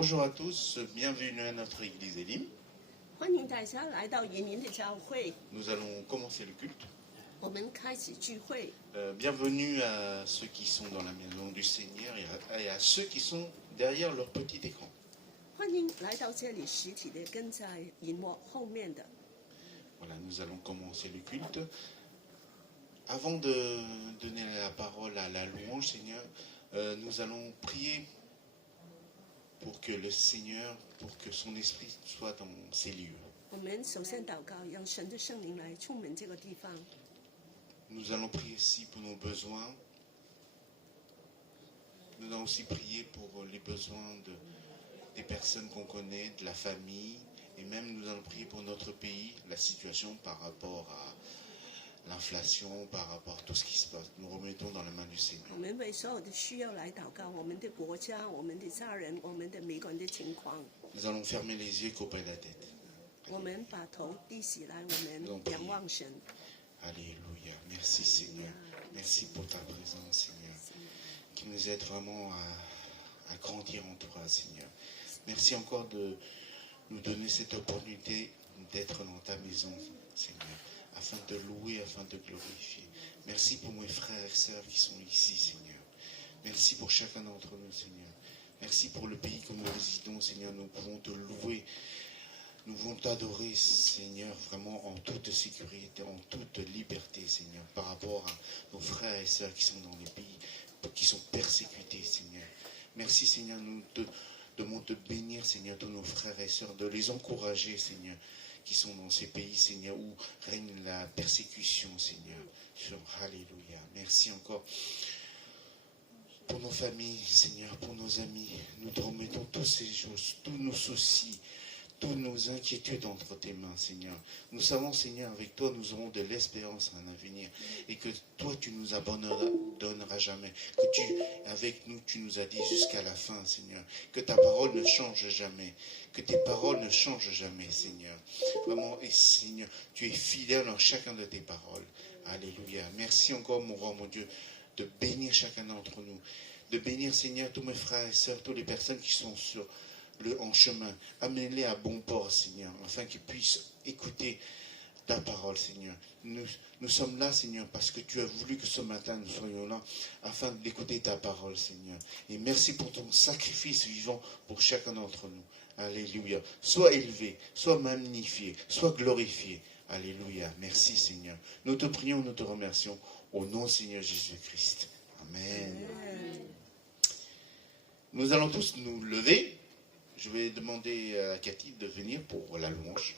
Bonjour à tous, bienvenue à notre église Elim. 欢迎大家来到云林的教会， Nous allons commencer le culte. 我们开始聚会。 Bienvenue à ceux qui sont dans la maison du Seigneur et à ceux qui sont derrière leur petit écran. 欢迎来到这里实体的，跟在荧幕后面的。 Voilà, nous allons commencer le culte. Avant de donner la parole à la louange, Seigneur, nous allons prier pour que le Seigneur, pour que son esprit soit dans ces lieux. 我们首先祷告，让神的圣灵来充满这个地方。 Nous allons prier aussi pour nos besoins. Nous allons aussi prier pour les besoins des personnes qu'on connaît, de la famille. Et même nous allons prier pour notre pays, la situation par rapport à l'inflation, par rapport à tout ce qui se passe. Nous remettons dans la main du Seigneur. 我们为所有的需要来祷告，我们的国家、我们的家人、我们的美国人的情况。 Nous allons fermer les yeux, couper la tête. 我们把头低起来，我们仰望神。 Alléluia. Merci Seigneur. Merci pour ta présence, Seigneur. Qui nous aide vraiment à grandir en toi, Seigneur. Merci encore de nous donner cette opportunité d'être dans ta maison, Seigneur, afin de louer, afin de glorifier. Merci pour mes frères et sœurs qui sont ici, Seigneur. Merci pour chacun d'entre nous, Seigneur. Merci pour le pays que nous résidons, Seigneur. Nous pouvons te louer. Nous voulons t'adorer, Seigneur, vraiment en toute sécurité, en toute liberté, Seigneur, par rapport à nos frères et sœurs qui sont dans les pays, qui sont persécutés, Seigneur. Merci, Seigneur, nous demandons de bénir, Seigneur, tous nos frères et sœurs, de les encourager, Seigneur, qui sont dans ces pays, Seigneur, où règne la persécution, Seigneur. Alléluia. Merci encore pour nos familles, Seigneur, pour nos amis. Nous te remettons toutes ces choses, tous nos soucis, toutes nos inquiétudes entre tes mains, Seigneur. Nous savons, Seigneur, avec toi, nous aurons de l'espérance, un avenir. Et que toi, tu nous abandonneras jamais. Que avec nous, tu nous as dit jusqu'à la fin, Seigneur. Que ta parole ne change jamais. Que tes paroles ne changent jamais, Seigneur. Vraiment, et Seigneur, tu es fidèle dans chacun de tes paroles. Alléluia. Merci encore, mon roi, mon Dieu, de bénir chacun d'entre nous. De bénir, Seigneur, tous mes frères et sœurs, toutes les personnes qui sont en chemin. Amène-les à bon port, Seigneur, afin qu'ils puissent écouter ta parole, Seigneur. Nous sommes là, Seigneur, parce que tu as voulu que ce matin nous soyons là, afin d'écouter ta parole, Seigneur. Et merci pour ton sacrifice vivant pour chacun d'entre nous. Alléluia. Sois élevé, sois magnifié, sois glorifié. Alléluia. Merci, Seigneur. Nous te prions, nous te remercions, au nom du Seigneur Jésus-Christ. Amen. Nous allons tous nous lever. Je vais demander à Cathy de venir pour la louange.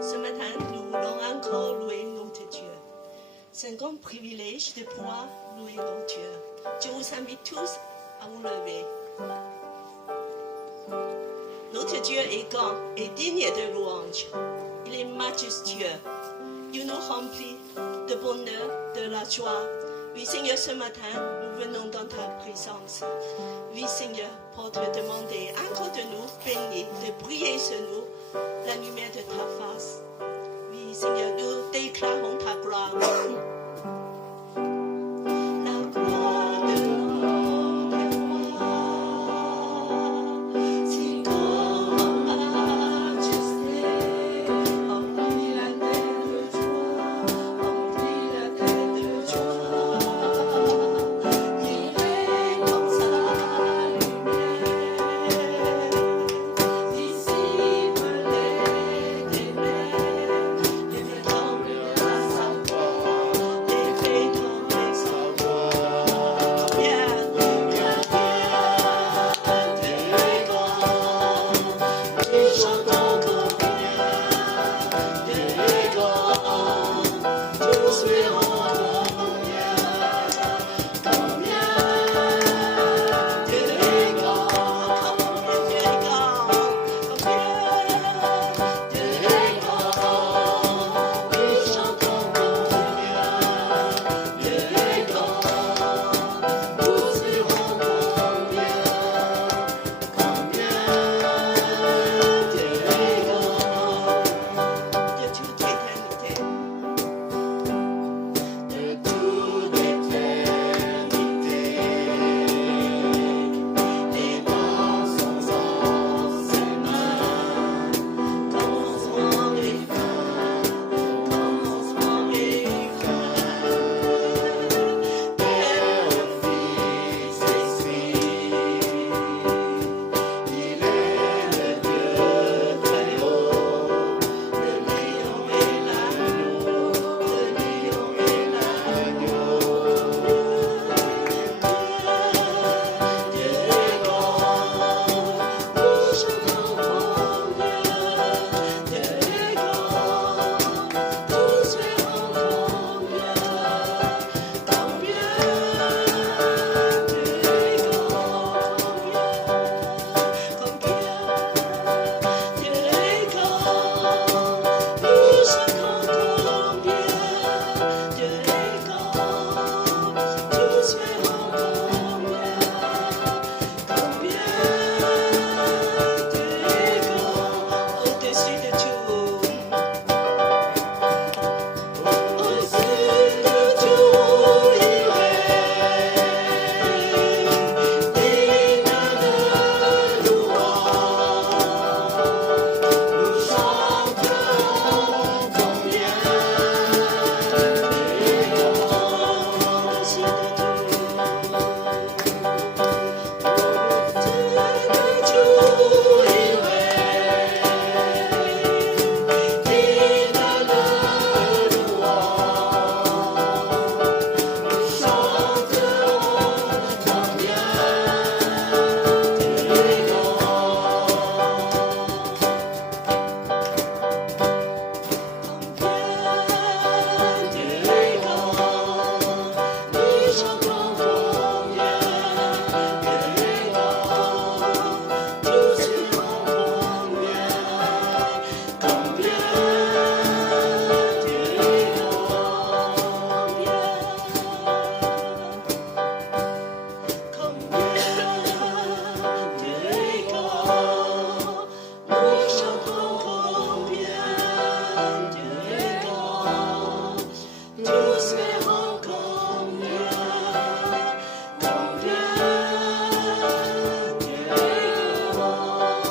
Ce matin, nous voulons encore louer notre Dieu. C'est un grand privilège de pouvoir louer notre Dieu. Je vous invite tous à vous lever. Notre Dieu est grand et digne de louange. Il est majestueux. Il nous remplit de bonheur, de la joie. Oui, Seigneur, ce matin, nous venons dans ta présence. Oui, Seigneur, pour te demander encore de nous bénir, de briller sur nous la lumière de ta face. Oui, Seigneur, nous déclarons ta gloire. Disciple, tout serait encore mieux. Combien Dieu est grand.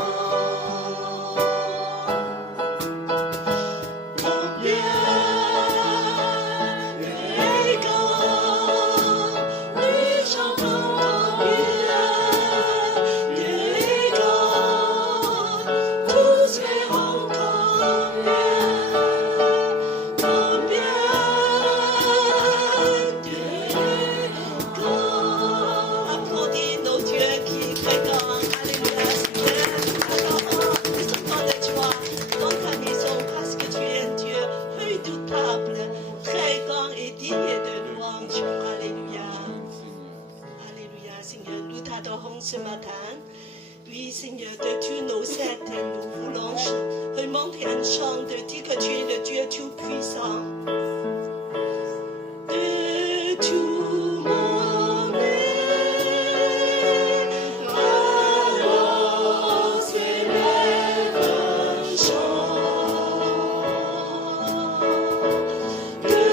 Combien Dieu est grand. Nous chantons combien Dieu est grand. Tout serait encore mieux. Combien Dieu est grand. Applaudis nos dieux qui est très grand. Alléluia, Seigneur. Alors, nous chantons de joie dans ta maison parce que tu es un Dieu redoutable, très grand et digne de louange. Alléluia. Alléluia, Seigneur. Nous t'adorons ce matin. Oui, Seigneur, de tous nos êtres, nous voulons remonter un chant de dire que tu es le Dieu tout-puissant. De tout mon être, alors s'élève un chant. De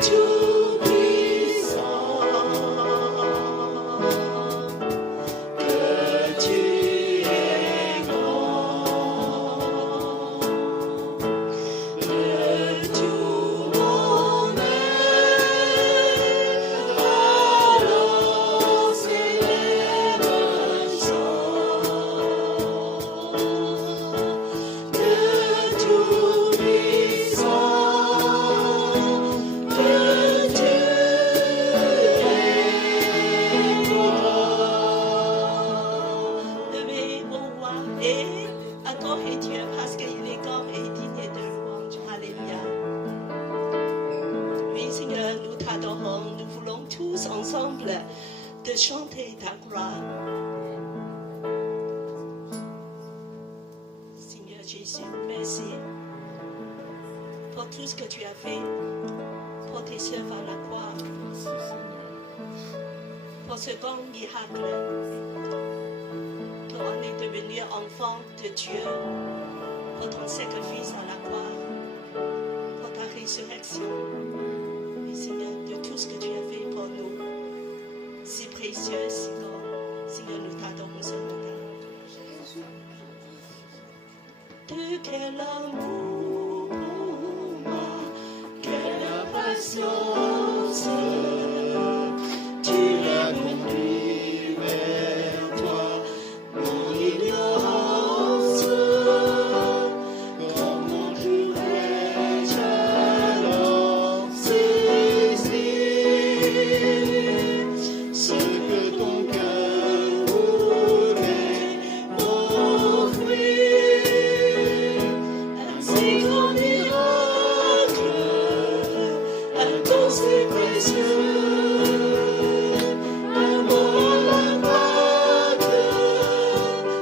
tout-puissant, que tu es grand. De tout mon être, alors s'élève un chant. De tout-puissant, que tu es grand. Levez mon roi et adorez Dieu parce qu'il est grand et digne de louange. Alléluia. Oui, Seigneur, nous t'adorons. Nous voulons tous ensemble de chanter ta gloire. Seigneur Jésus, merci pour tout ce que tu as fait pour tes sœurs à la croix, pour ce grand miracle, qu'on est devenu enfant de Dieu, pour ton sacrifice à la croix, pour ta résurrection. Et Seigneur, de tout ce que tu as fait pour nous, si précieux, si grand. Seigneur, nous t'adorons ce matin. De quel amour pour moi, quelle patience, tu as conduit vers toi mon ignorance. Comment jouerais-je alors saisir ce que ton cœur voulait m'offrir? Un si grand miracle, un don si précieux, un mot à la vague,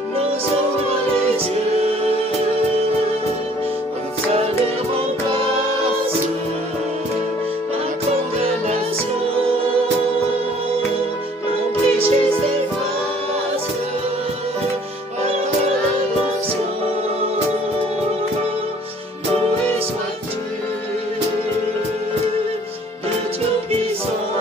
nous ouvrons les yeux, un salut remplace ma condamnation, mon péché s'efface par ta rédemption. Loué sois-tu, de tout puissant.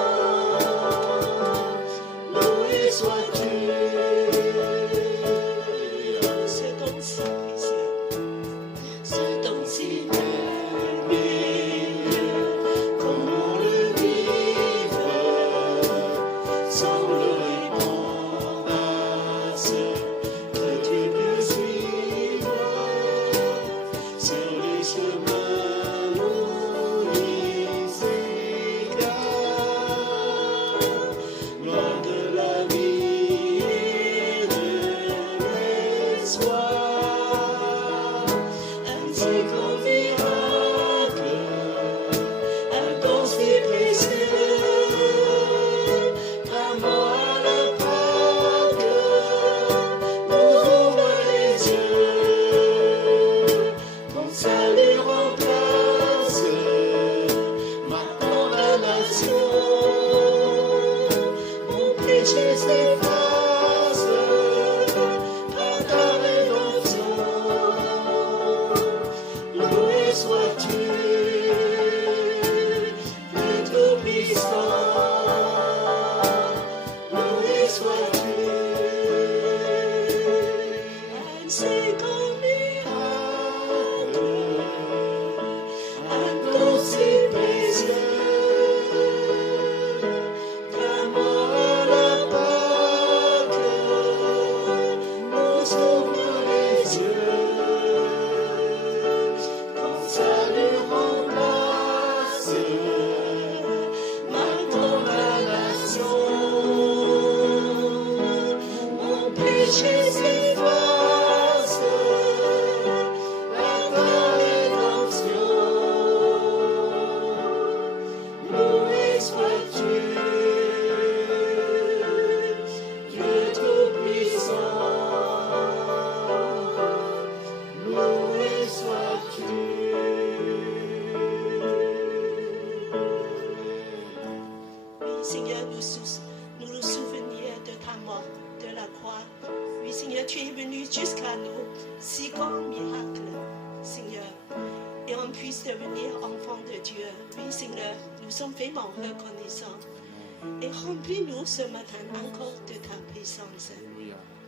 Ce matin encore de ta présence.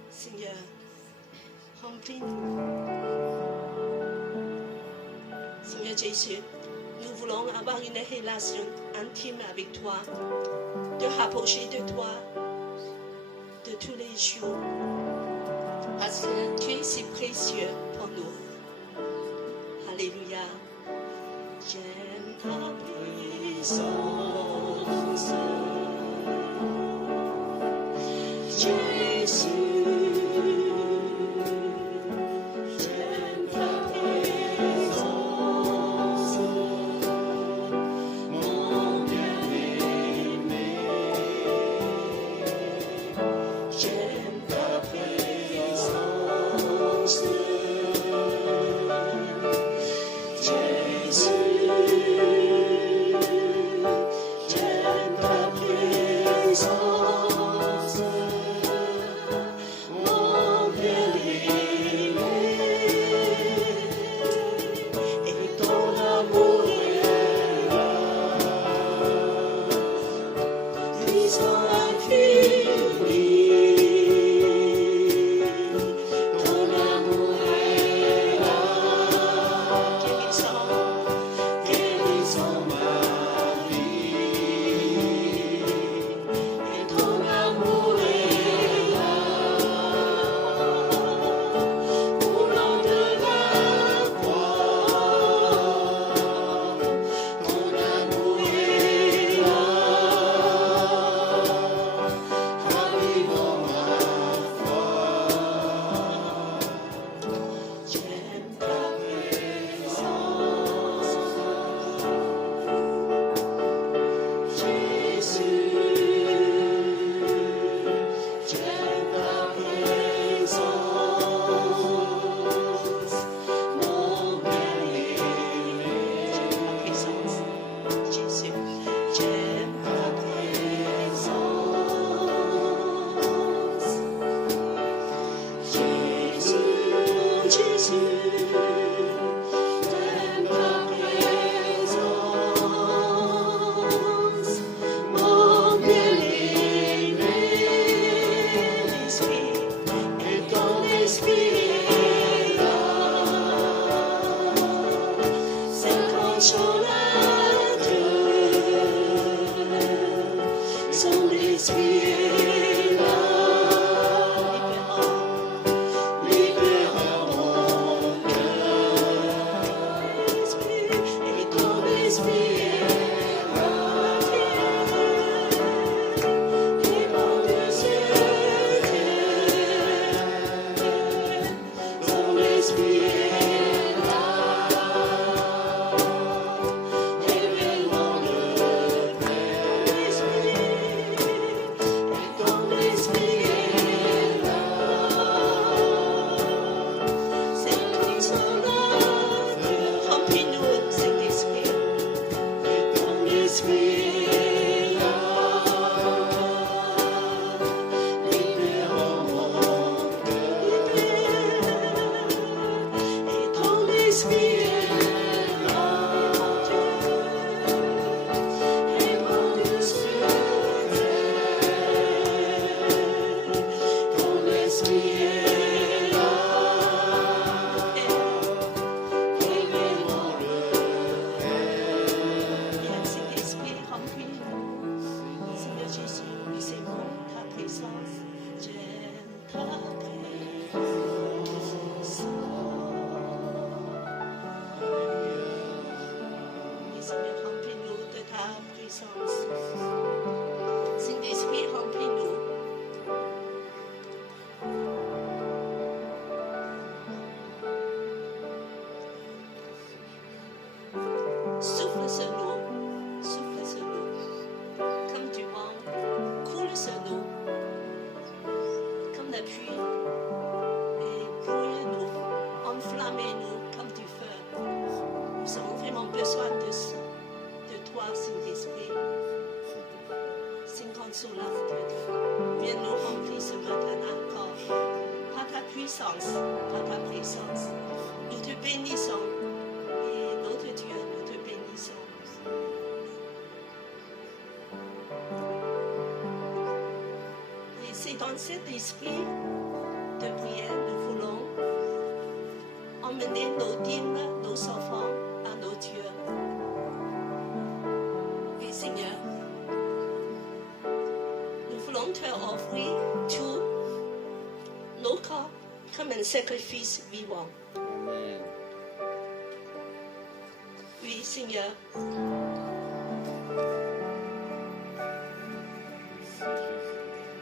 Seigneur, remplis-nous. Seigneur Jésus, nous voulons avoir une relation intime avec toi, te rapprocher de toi de tous les jours, parce que tu es si précieux pour nous. Alléluia. J'aime ta présence. Jésus, j'aime ta présence, mon bien-aimé. J'aime ta présence, Jésus, j'aime ta présence. consolateur. Viens nous remplir ce matin encore par ta puissance, par ta présence. Nous te bénissons et notre Dieu, nous te bénissons. Et c'est dans cet esprit de prière, nous voulons emmener nos dîmes, nos enfants à nos dieux. Oui, Seigneur, nous voulons te offrir tous nos corps comme un sacrifice vivant. Amen. Oui, Seigneur,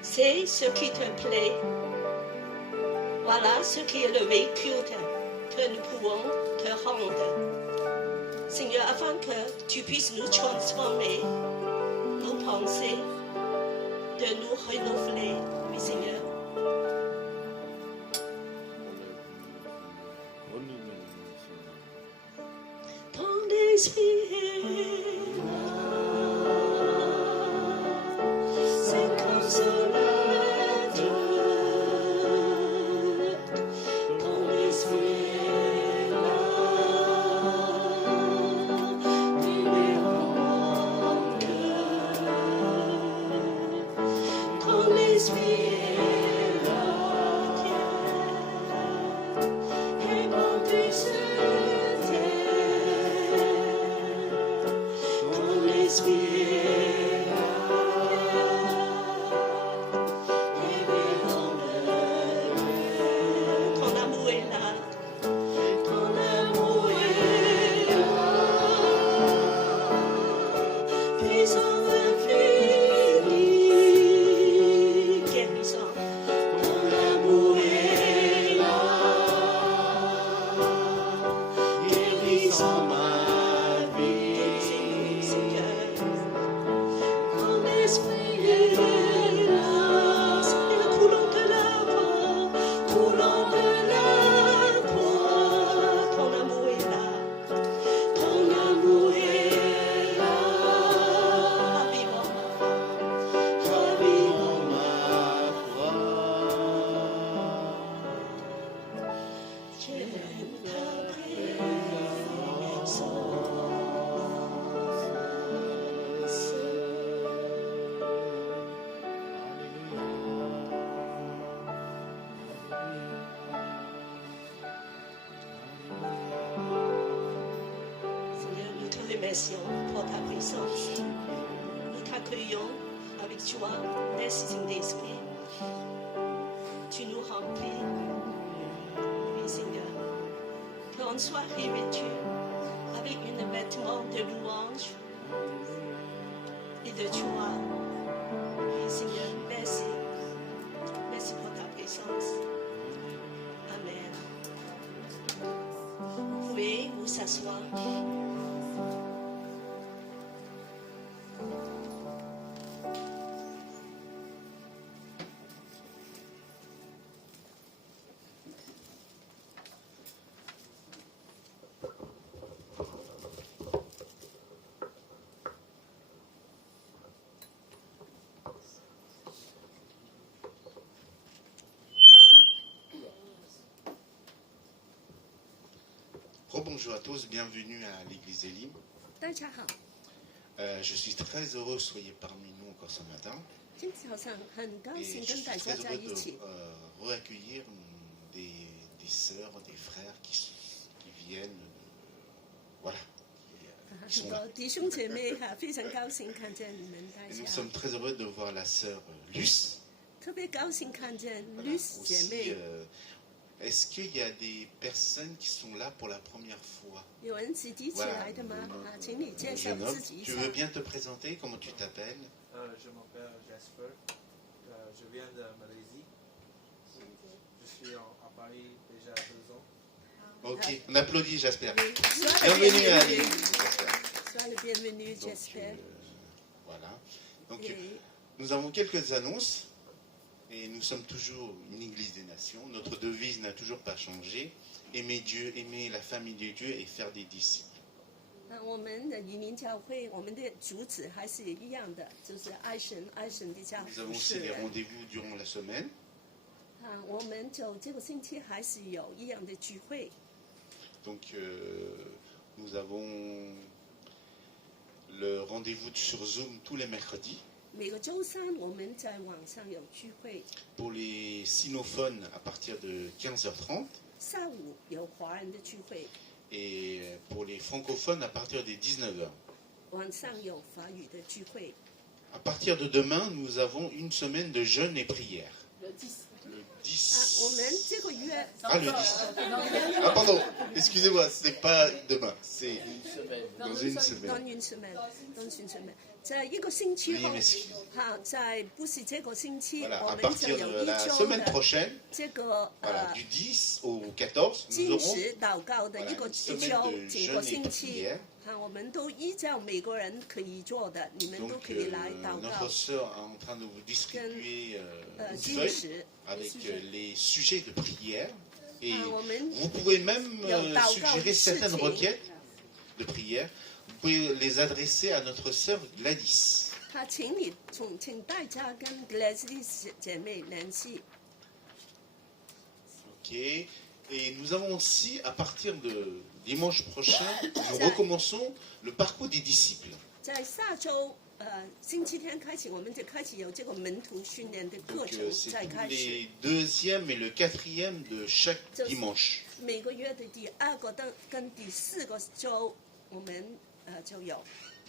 c'est ce qui te plaît. Voilà ce qui est le véhicule que nous pouvons te rendre. Seigneur, afin que tu puisses nous transformer, nos pensées, de nous renouveler. Oui, Seigneur. Ton esprit est là, c'est comme ton esprit est là, libère mon cœur. Ton esprit est là, et mon ton esprit est là, et ton amour est là, ton amour est là, puissant infini, guérissant, ton amour est là, guérissant ma vie, Seigneur. Ton esprit est là, Seigneur, coulant de la croix, ton amour est là, ton amour est là, ravivant ma j'aime ta présence. Seigneur, nous te remercions pour ta présence. Nous t'accueillons avec joie, décision d'esprit. Tu nous remplis. Oui, Seigneur. Qu'on soit revêtu avec un vêtement de louange et de joie. Oui, Seigneur, merci. Merci pour ta présence. Amen. Vous pouvez vous asseoir. Bonjour à tous, bienvenue à l'église Elim. 大家好， Je suis très heureux que vous soyez parmi nous encore ce matin. 今天早上很高 Et 兴 je 跟 suis 大家 très 在 heureux 一起 de reaccueillir des sœurs, des frères qui viennent. Voilà. 很多弟兄姐妹哈，非常高兴看见你们大 Et nous 家， sommes très heureux de voir la sœur Luce. 特别高兴看见 Voilà. 律师姐 Aussi, 妹。 est-ce qu'il y a des personnes qui sont là pour la première fois? 有人是第一次来的吗？啊，请你介绍 Jeune homme, 自己一 tu 下。 veux bien te présenter? Comment tu t'appelles? Je m'appelle Jasper, je viens de Malaisie. Je suis à Paris déjà 2 ans. Ok, on applaudit Jasper. Oui, sois le Bienvenue à bienvenu. l'église, Jasper. Sois le bienvenu, Donc, j'espère. voilà. Donc, Et nous avons quelques annonces et nous sommes toujours une église des nations. Notre devise n'a toujours pas changé. Aimer Dieu, aimer la famille de Dieu et faire des disciples. 我们的移民教会，我们的主旨还是一样的，就是爱神，爱神的教 Nous avons 服 aussi 侍 des 人。 rendez-vous durant la semaine. 我们就这个星期还是有一样的聚会。 Donc, nous avons le rendez-vous sur Zoom tous les mercredis. 每个周三我们在网上有聚会， Pour les sinophones, à partir de 15h30. 下午有华人的聚会， Et pour les francophones, à partir des 19h. 晚上有法语的聚会。 À partir de demain, nous avons une semaine de jeûne et prière. Le 10. 我们这个月 Ah, le 10. Ah, pardon, excusez-moi, ce n'est pas demain, c'est dans une semaine. 当运什么，在一个星期 Veuillez 后， m'excuser. 在不是这个星期， Voilà, 我 à 们就 partir 有 de 一 la 周 semaine 的 prochaine, 这个 voilà, du 10 au 14, nous 禁 aurons 食祷告的 voilà, 一个 une 一 semaine 周， de 整个 jeûne et 星期 prière. 我们都依照每个人可以做的，你们都 Donc, 可以来祷告 notre。sœur est en train de vous distribuer une 禁 feuille 食 avec les sujets de prière. Et 我们 vous pouvez même D'accord, suggérer certaines merci. requêtes de prière. Vous pouvez les adresser à notre sœur Gladys. 请大家跟 Gladys 姐妹联系。 Ok. Et nous avons aussi, à partir de dimanche prochain, nous recommençons le parcours des disciples. 在下周星期天开始，我们就开始有这个门徒训练的课 Donc 程 c'est 在 tous 开始。 les deuxième et le quatrième de chaque dimanche. 每个月的第2个跟第4个周，我们就有。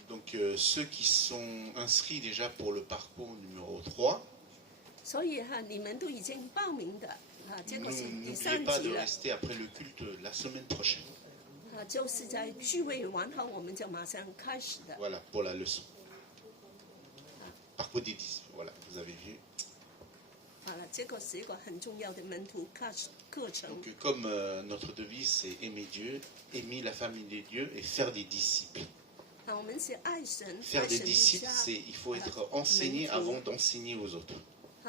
Donc ceux qui sont inscrits déjà pour le parcours numéro 3, 所以你们都已经报名的这个是第 n'oubliez 3 pas 集 de 了。 rester après le culte la semaine prochaine. 就是在聚会完后，我们就马上开始的。 Voilà, pour la leçon. Parcours des disciples, voilà, vous avez vu. 好了，这个是一个很重要的门徒课程。 Donc comme notre devise c'est aimer Dieu, aimer la famille des dieux et faire des disciples. 我们是爱神， Faire 爱 des 神的 disciples, 家。 c'est il faut être enseigné avant d'enseigner aux autres.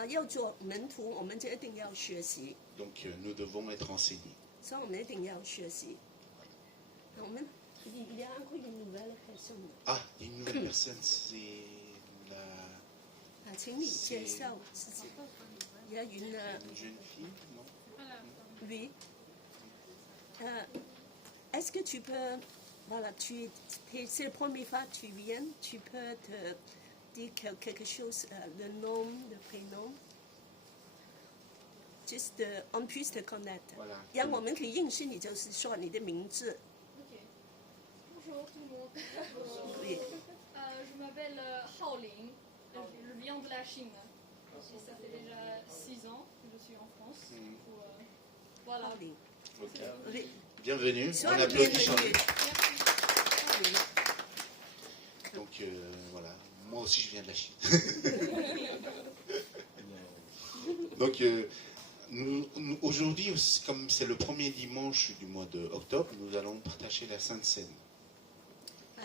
要做门徒，我们就一定要学习， Donc nous devons être enseignés. 所以我们一定要学习。我们il y a encore une nouvelle personne。 Ah, il y a une nouvelle personne, c'est la 请你介绍自己。Il y a une une jeune fille, non? oui. Est-ce que tu peux, voilà, c'est la première fois que tu viens, tu peux te dire quelque chose, le nom, le prénom, juste on puisse te connaître. Voilà. 让我们可以认识你，就是说你的名字。 Ok. Bonjour tout le monde. Oui. Je m'appelle Hao Ling. Je viens de la Chine. Et ça fait déjà 6 ans que je suis en France. Du coup, voilà. 浩林 Ok. Oui. Bienvenue, on Sois le applaudit Jean-Luc. bienvenu. Merci. 浩林 Donc voilà, moi aussi je viens de la Chine. Donc aujourd'hui, comme c'est le premier dimanche du mois d'octobre, nous allons partager la Sainte Seine.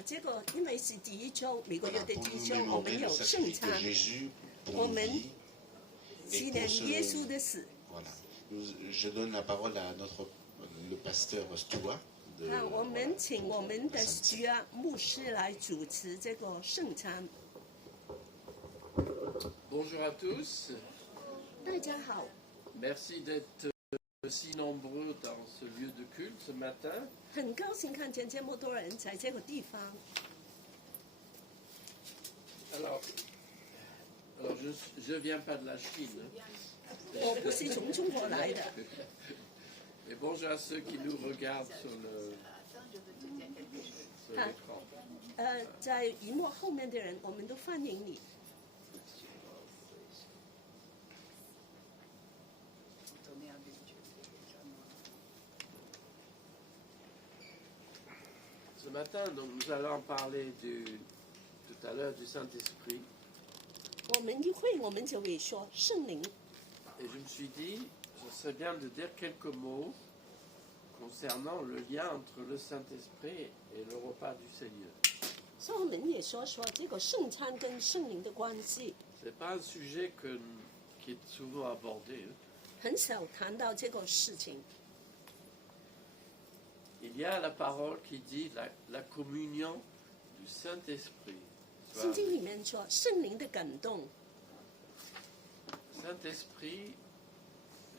这个因为是第一周，每个 Voilà, 月的 pour 第一 nous 周，我们 mémorer 有 le 圣 sacrifice 餐 de，Jésus pour nos Amen. vies. 纪 Et 念 pour 耶 ce, 稣的死。 voilà, je donne la parole à le pasteur Stuart. 我们请我们的 Sainte 主要牧师来主持这个圣餐。 Bonjour à tous, 大家好， merci d'être si nombreux dans ce lieu de culte ce matin. 很高兴看见这么多人在这个地方。 Alors je viens pas de la Chine, 我不是从中国来的， et bonjour à ceux qui nous regardent sur l'écran. 在荧幕后面的人，我们都欢迎你。 Ce matin, donc, nous allons parler tout à l'heure du Saint-Esprit, 我们一会我们就会说圣灵， et je me suis dit, ce serait bien de dire quelques mots concernant le lien entre le Saint-Esprit et le repas du Seigneur. 所以我们也说这个圣餐跟圣灵的关系。 Ce n'est pas un sujet qui est souvent abordé. 很少谈到这个事情。Il y a la parole qui dit la communion du Saint-Esprit. 圣经里面说圣灵的感动， Saint-Esprit,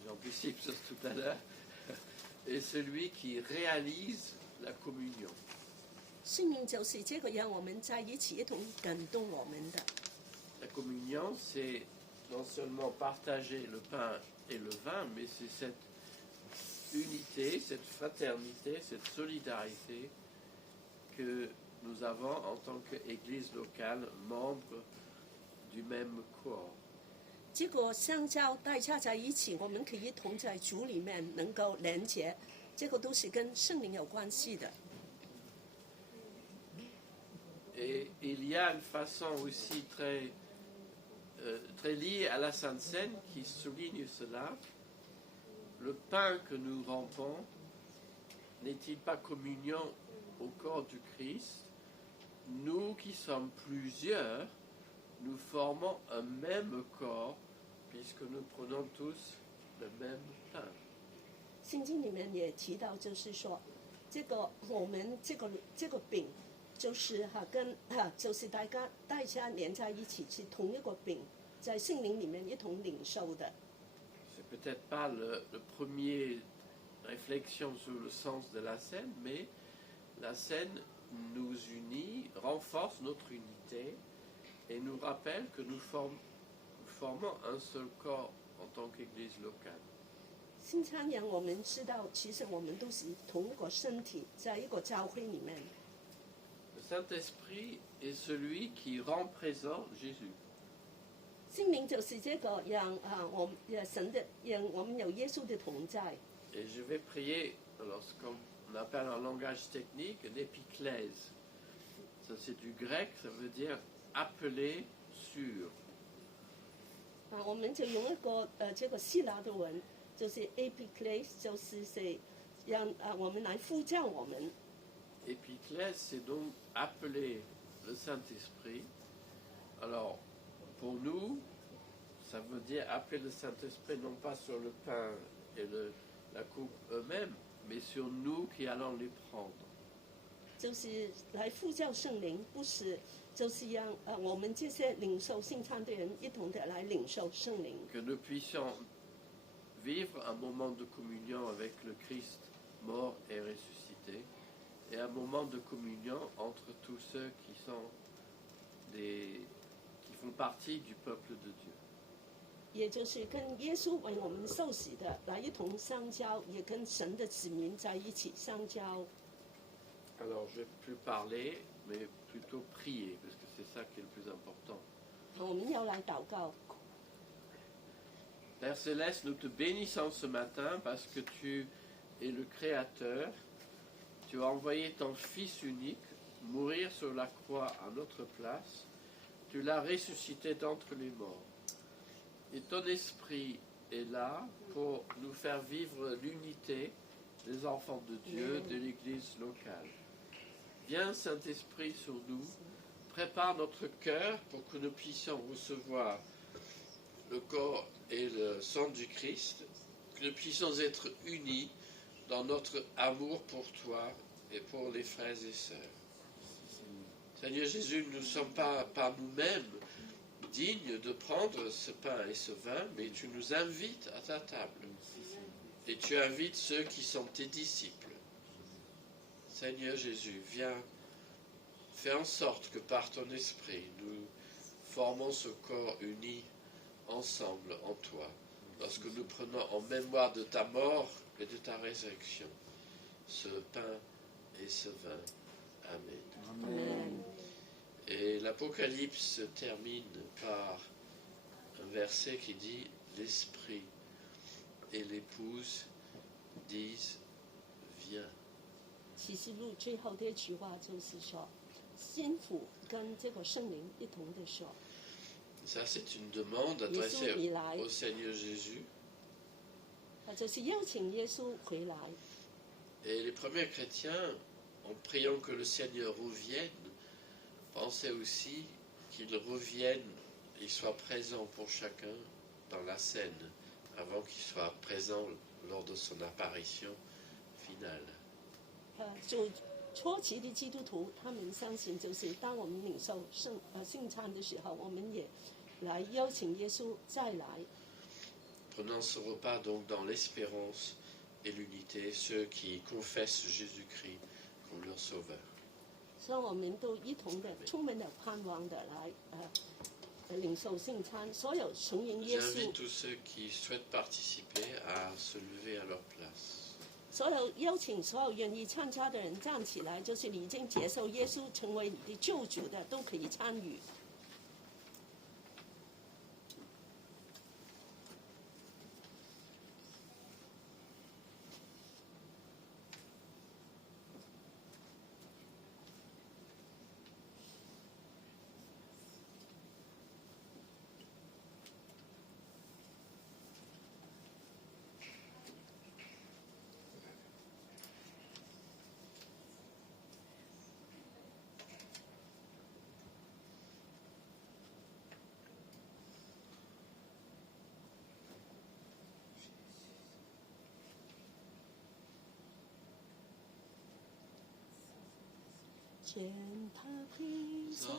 j'anticipe sur tout à l'heure, est celui qui réalise la communion. 圣灵就是这个让我们在一起一同感动我们的。 La communion, c'est non seulement partager le pain et le vin, mais c'est cette unité, cette fraternité, cette solidarité que nous avons en tant qu'Église locale, membres du même corps. 这个相交代洽在一起，我们可以同在主里面能够连结，这个都是跟圣灵有关系的。 Et il y a une façon aussi très liée à la Sainte Seine qui souligne cela. Le pain que nous rompons n'est-il pas communion au corps du Christ? Nous qui sommes plusieurs, nous formons un même corps puisque nous prenons tous le même pain. 圣经里面也提到，就是说，这个我们这个饼，就是就是大家连在一起是同一个饼，在圣灵里面一同领受的。 C'est peut-être pas le premier réflexion sur le sens de la scène, mais la scène nous unit, renforce notre unité et nous rappelle que nous formons un seul corps en tant qu'Église locale. 圣餐让我们知道，其实我们都是同一个身体，在一个教会里面。 Le Saint-Esprit est celui qui rend présent Jésus. 圣灵就是这个让神的让我们有耶稣的同在。 Et je vais prier, alors ce qu'on appelle en langage technique l'épiclèse. Ça c'est du grec, ça veut dire appeler sur. 我们就用一个这个希腊的文，就是 epiclese， 就是让我们来呼叫我们。 Épiclèse, c'est donc appeler le Saint-Esprit. Alors, pour nous, ça veut dire appeler le Saint-Esprit non pas sur le pain et la coupe eux-mêmes, mais sur nous qui allons les prendre. 就是来呼叫圣灵，不是，就是让我们这些领受圣餐的人一同的来领受圣灵。 Que nous puissions vivre un moment de communion avec le Christ mort et ressuscité, et un moment de communion entre tous ceux qui font partie du peuple de Dieu. 也就是跟耶稣为我们受洗的来一同相交，也跟神的子民在一起相交。 Alors, je ne vais plus parler, mais plutôt prier, parce que c'est ça qui est le plus important. 我们要来祷告。 Père Céleste, nous te bénissons ce matin parce que tu es le Créateur. Tu as envoyé ton Fils unique mourir sur la croix à notre place. Tu l'as ressuscité d'entre les morts. Et ton Esprit est là pour nous faire vivre l'unité des enfants de Dieu, de l'Église locale. Viens, Saint-Esprit, sur nous. Prépare notre cœur pour que nous puissions recevoir le corps et le sang du Christ, que nous puissions être unis dans notre amour pour toi et pour les frères et sœurs. Seigneur Jésus, nous ne sommes pas par nous-mêmes dignes de prendre ce pain et ce vin, mais tu nous invites à ta table. Et tu invites ceux qui sont tes disciples. Seigneur Jésus, viens, fais en sorte que par ton esprit, nous formons ce corps uni ensemble en toi, lorsque nous prenons en mémoire de ta mort et de ta résurrection ce pain et ce vin. Amen. Amen. Et l'Apocalypse se termine par un verset qui dit « L'Esprit et l'épouse disent « Viens ». 启示录最后的一句话就是说，心腹跟这个圣灵一同的说， Ça, c'est une demande adressée au Seigneur Jésus. 就是邀请耶稣回来。 Et les premiers chrétiens, en priant que le Seigneur revienne, pensaient aussi qu'il revienne et soit présent pour chacun dans la scène, avant qu'il soit présent lors de son apparition finale. 初期的基督徒，他们相信就是当我们领受圣餐的时候，我们也来邀请耶稣再来。Prenant ce repas donc dans l'espérance et l'unité, ceux qui confessent Jésus-Christ comme leur sauveur. 所以我们都一同的充满了盼望的来领受圣餐，所有承认耶稣。J'invite tous ceux qui souhaitent participer à se lever à leur place. 所有邀请所有愿意参加的人站起来，就是你已经接受耶稣成为你的救主的，都可以参与。见他présence,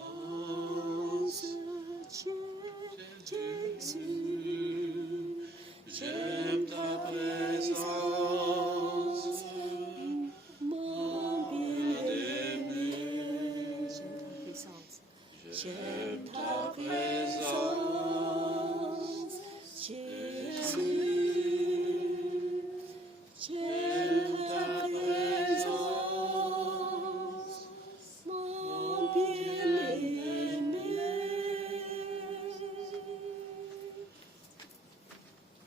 Jésus, J'aime ta présence, mon bien-aimé. j'aime ta présence, Jésus, j'aime ta présence, mon bien-aimé.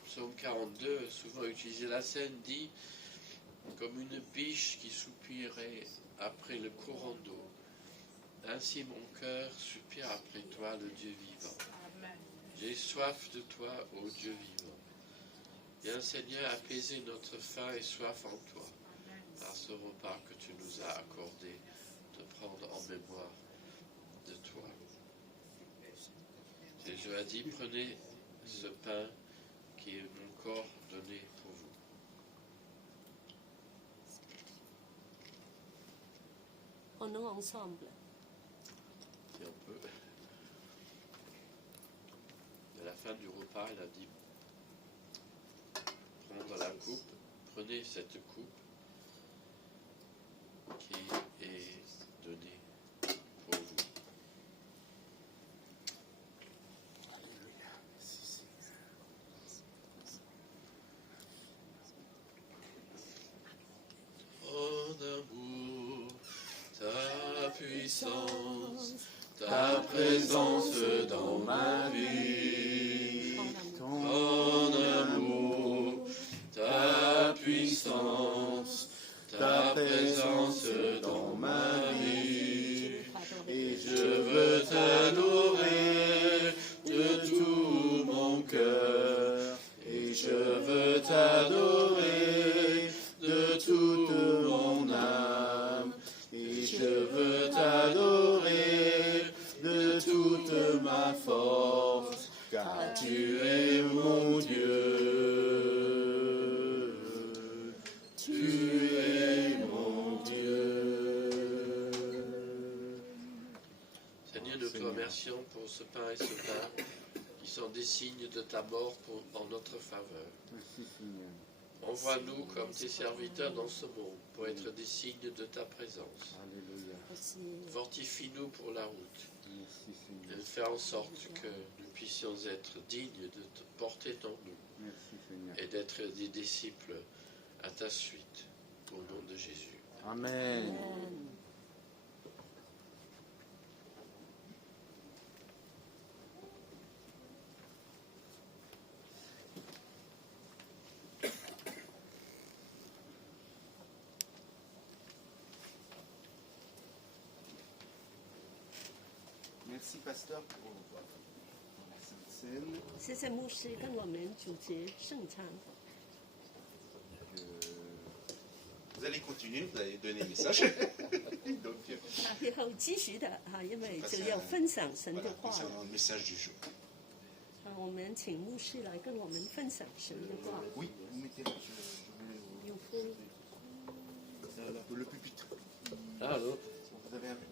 Psaume 42, souvent utilisé, la scène dit comme une biche qui soupirait après le courant d'eau. Ainsi mon cœur soupire après toi, le Dieu vivant. J'ai soif de toi, ô Dieu vivant. Viens Seigneur apaiser notre faim et soif en toi, par ce repas que tu nous as accordé de prendre en mémoire de toi. Jésus a dit, prenez ce pain qui est mon corps donné pour vous. Prenons ensemble. Si on peut. À la fin du repas, il a dit, prendre la coupe, prenez cette coupe qui est donnée pour vous. Alléluia. Merci Seigneur. Ton amour, ta puissance, ta présence dans ma vie. Ton amour, ta puissance, ta présence dans ma vie. Et je veux t'adorer de tout mon cœur. Et je veux t'adorer de toute mon âme. Et je veux t'adorer de toute ma force. Car tu es mon Dieu. Tu es mon Dieu. Seigneur, nous te remercions pour ce pain et ce vin qui sont des signes de ta mort en notre faveur. Merci Seigneur. Envoie-nous comme tes serviteurs dans ce monde pour être des signes de ta présence. Alléluia. Fortifie-nous pour la route. Merci Et Seigneur. fais en sorte que nous puissions être dignes de te porter en nous Merci Seigneur. et d'être des disciples à ta suite. Au nom de Jésus. Amen. Amen. Merci Pasteur pour la Sainte Seine. 谢谢牧师跟我们主持圣餐。 Vous allez continuer, vous allez donner message. Donc, 以後繼續的因為就要分享神 voilà, 的話了。 concernant le message du jour. 我們請牧師來跟我們分享神的話。 Oui, vous mettez là, je vais vous... 有夫 Ça Le pupitre. Ah, l'autre. Vous avez un pupitre.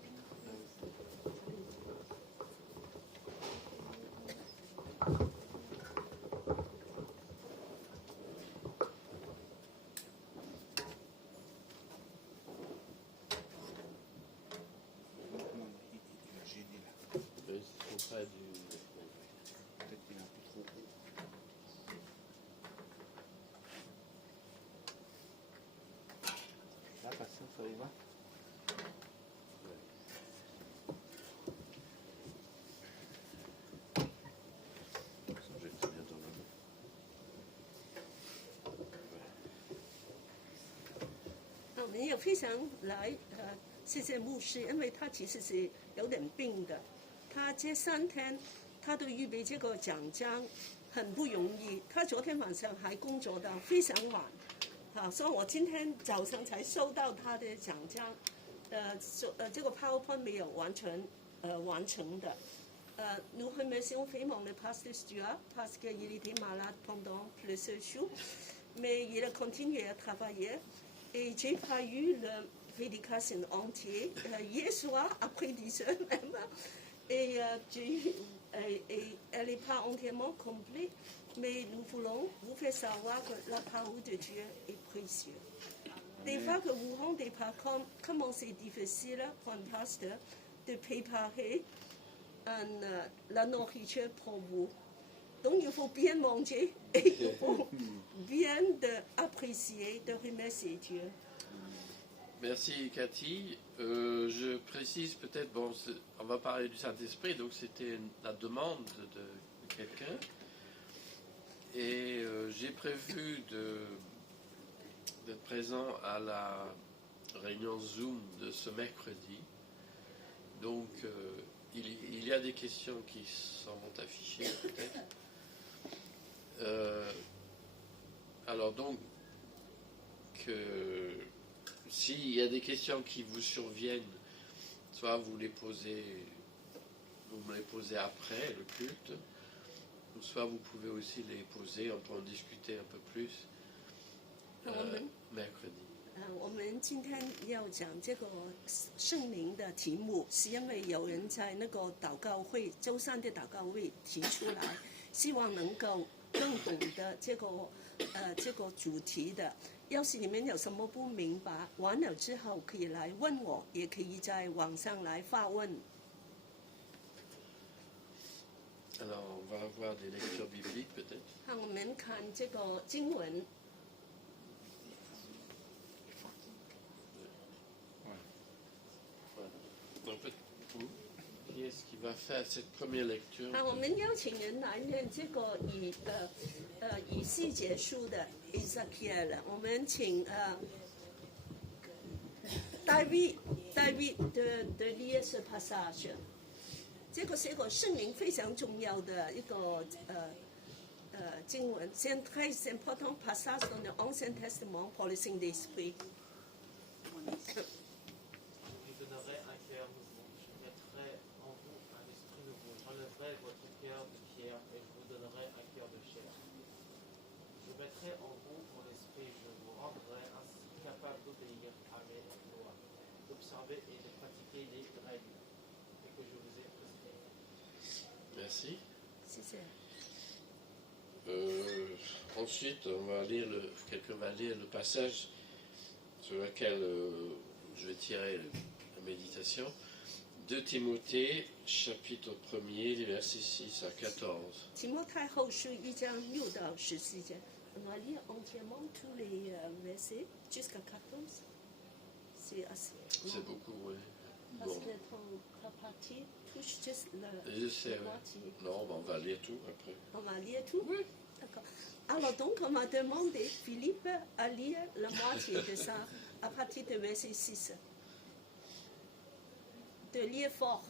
Il a gêné là. Ils sont pas du... Peut-être qu'il est un peu trop haut. Là, patient, ça y va. Ça, je vais très bien dans la main. 我们也非常来谢谢牧师，因为他其实是有点病的，他这3天他都预备这个讲章，很不容易。他昨天晚上还工作到非常晚，所以我今天早上才收到他的讲章，这个 PowerPoint 没有完全完成的。nous remercions vraiment le pasteur Stuart parce qu'il était malade pendant plusieurs jours, mais il a continué à travailler. Et j'ai pas eu le prédication entier hier soir après 10 heures même. Et elle n'est pas entièrement complète, mais nous voulons vous faire savoir que la parole de Dieu est précieuse. Des fois que vous ne vous rendez pas compte comment c'est difficile pour un pasteur de préparer la nourriture pour vous. Donc il faut bien manger et il faut bien apprécier, de remercier Dieu. Merci Cathy. Je précise peut-être, bon, on va parler du Saint-Esprit, donc c'était la demande de quelqu'un. Et j'ai prévu d'être présent à la réunion Zoom de ce mercredi. Donc il y a des questions qui sont affichées peut-être. Alors donc, s'il y a des questions qui vous surviennent, soit vous me les posez après le culte, ou soit vous pouvez aussi les poser, on peut en discuter un peu plus mercredi. 我们今天要讲这个圣灵的题目，是因为有人在那个祷告会周三的祷告会提出来，希望能够更懂得这个主题的。要是你们有什么不明白，完了之后可以来问我，也可以在网上来发问。Alors, on va avoir des lectures bibliques peut-être. 看我们看这个经文。Qui est-ce qui va faire cette première lecture? 我们邀请人来念这个以西结书的 Ezekiel， 我们请David de lire ce passage。这个是一个圣灵非常重要的一个经文，c'est un très important passage dans l'Ancien Testament pour le Saint-Esprit。Votre cœur de pierre et je vous donnerai un cœur de chair. Je mettrai en vous mon esprit, je vous rendrai ainsi capable d'obéir à mes lois, d'observer et de pratiquer les règles que je vous ai prescrites. Merci. C'est ça. Ensuite, quelqu'un va lire le passage sur lequel je vais tirer la méditation. 2 Timothée, chapitre 1er, les versets 6 à 14. 提摩太后书1章6到14节。On va lire entièrement tous les versets jusqu'à 14. C'est assez. C'est beaucoup, oui. Parce Bon. que ton partie touche juste Je sais, la oui. moitié. Non, on va lire tout après. On va lire tout? Oui. D'accord. Alors donc, on m'a demandé, Philippe, à lire la moitié de ça à partir du verset 6. De lire fort,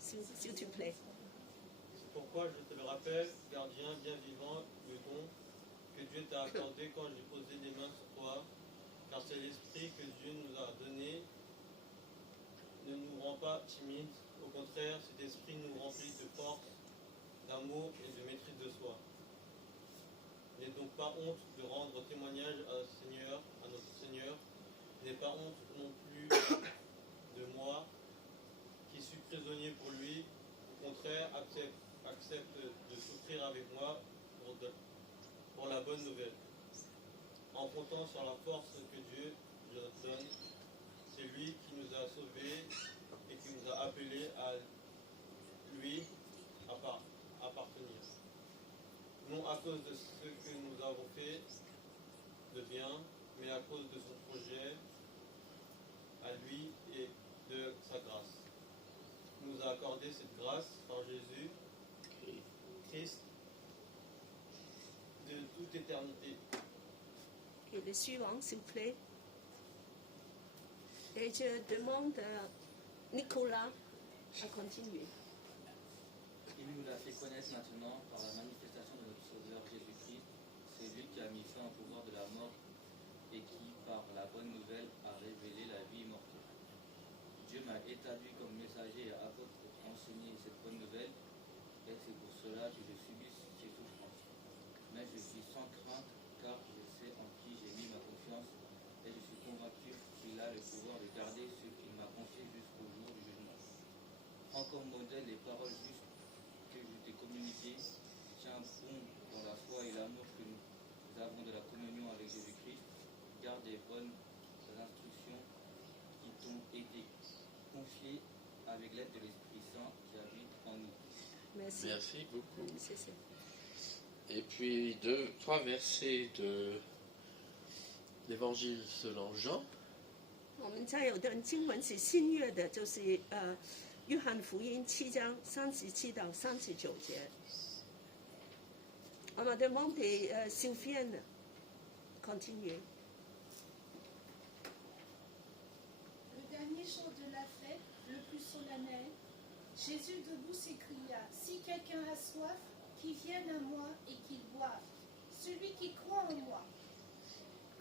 s'il te plaît. C'est pourquoi je te le rappelle, gardien bien vivant, le don que Dieu t'a accordé quand j'ai posé les mains sur toi, car c'est l'esprit que Dieu nous a donné, ne nous rend pas timides, au contraire, cet esprit nous remplit de force, d'amour et de maîtrise de soi. N'aie donc pas honte de rendre témoignage à notre Seigneur n'aie pas honte non plus de moi, qui suis prisonnier pour lui. Au contraire, accepte de souffrir avec moi pour la bonne nouvelle. En comptant sur la force que Dieu nous donne, c'est lui qui nous a sauvés et qui nous a appelés à lui appartenir. Non à cause de ce que nous avons fait de bien, mais à cause de son projet à lui et de sa grâce. Il nous a accordé cette grâce par Jésus, Christ, de toute éternité. Et le suivant, s'il vous plaît. Et je demande à Nicolas à continuer. Il nous l'a fait connaître maintenant par la manifestation de notre Sauveur Jésus-Christ. C'est lui qui a mis fin au pouvoir de la mort et qui, par la bonne nouvelle, a révélé la vie immortelle. Dieu m'a établi comme messager et apôtre pour enseigner cette bonne nouvelle, et c'est pour cela que je subis ces souffrances. Mais je suis sans crainte, car je sais en qui j'ai mis ma confiance, et je suis convaincu qu'il a le pouvoir de garder ce qu'il m'a confié jusqu'au jour du jugement. Prends comme modèle les paroles justes que je t'ai communiquées. Tiens bon dans la foi et l'amour que nous avons de la communion avec Jésus-Christ. Garde les bonnes instructions qui t'ont été confiées avec l'aide de l'Esprit Saint qui habite en nous. Merci. Merci beaucoup. C'est ça. Et puis 3 versets de l'Évangile selon Jean. 我们再有段经文是新约的，就是约翰福音7章37到39节。On va demander Sylvienne continuer. Le dernier jour de la fête, le plus solennel, Jésus debout s'écria, « Si quelqu'un a soif, qu'il vienne à moi et qu'il boive, celui qui croit en moi.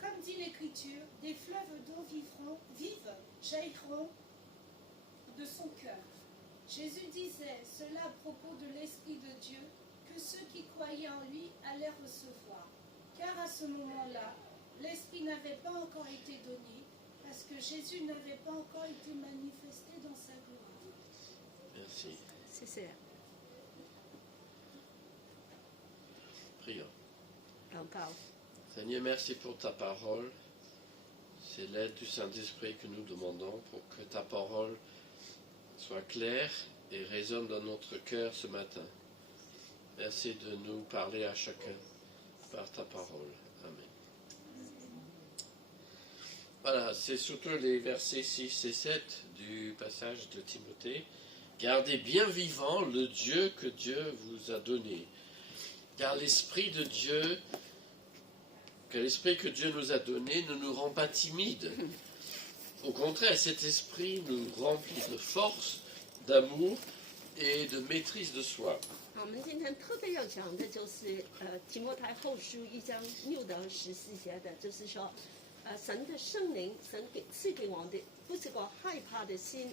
Comme dit l'Écriture, des fleuves d'eau vive jailliront de son cœur. » Jésus disait cela à propos de l'Esprit de Dieu, que ceux qui croyaient en lui allaient recevoir. Car à ce moment-là, l'Esprit n'avait pas encore été donné, parce que Jésus n'avait pas encore été manifesté dans sa gloire. Merci. C'est ça. Prions. Encore. Seigneur, merci pour ta parole. C'est l'aide du Saint-Esprit que nous demandons pour que ta parole soit claire et résonne dans notre cœur ce matin. Merci de nous parler à chacun par ta parole. Amen. Voilà, c'est surtout les versets 6 et 7 du passage de Timothée. Gardez bien vivant le Dieu que Dieu vous a donné. Car l'Esprit de Dieu, que l'Esprit que Dieu nous a donné ne nous rend pas timides. Au contraire, cet Esprit nous remplit de force, d'amour et de maîtrise de soi. 我们今天特别要讲的就是提摩太后书1章6到14节的，就是说，神的圣灵，神赐给我们的不是个害怕的心，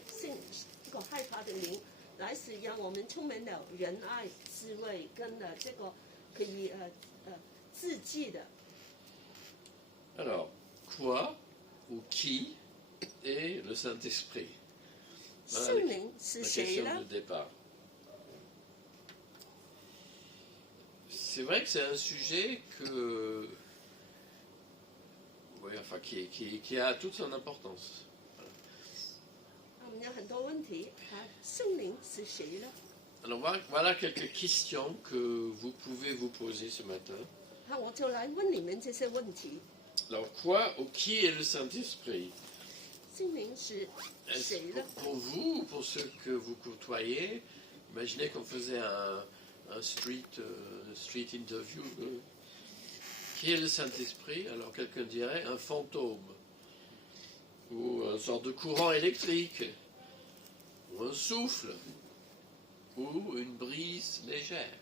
一个害怕的灵，来是让我们充满了仁爱、智慧跟这个可以自制的。Alors, quoi ou qui est le Saint-Esprit? Voilà 圣灵是 la 谁 question 呢 de？départ. C'est vrai que c'est un sujet que, oui, enfin, qui a toute son importance. 我们有很多问题圣灵是谁呢？ Alors voilà quelques questions que vous pouvez vous poser ce matin. 我就来问你们这些问题。 Alors quoi ou qui est le Saint-Esprit? 圣灵是 Est-ce 谁呢？ pour vous ou pour ceux que vous côtoyez? Imaginez qu'on faisait un street interview. Qui est le Saint-Esprit? Alors quelqu'un dirait un fantôme, ou une sorte de courant électrique, ou un souffle, ou une brise légère.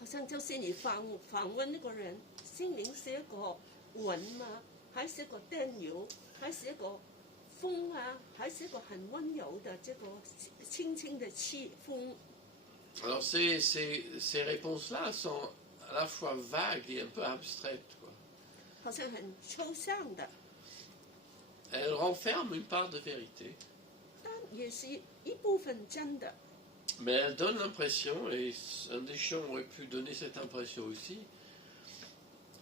好像就是你访问那个人，圣灵是一个云吗？还是一个电流？还是一个风啊？还是一个很温柔的这个轻轻的气风？ Alors ces réponses-là sont à la fois vagues et un peu abstraites, quoi. 好像很抽象的。Elle renferme une part de vérité, 但也是一部分真的。 mais elle donne l'impression, et un des chiens aurait pu donner cette impression aussi,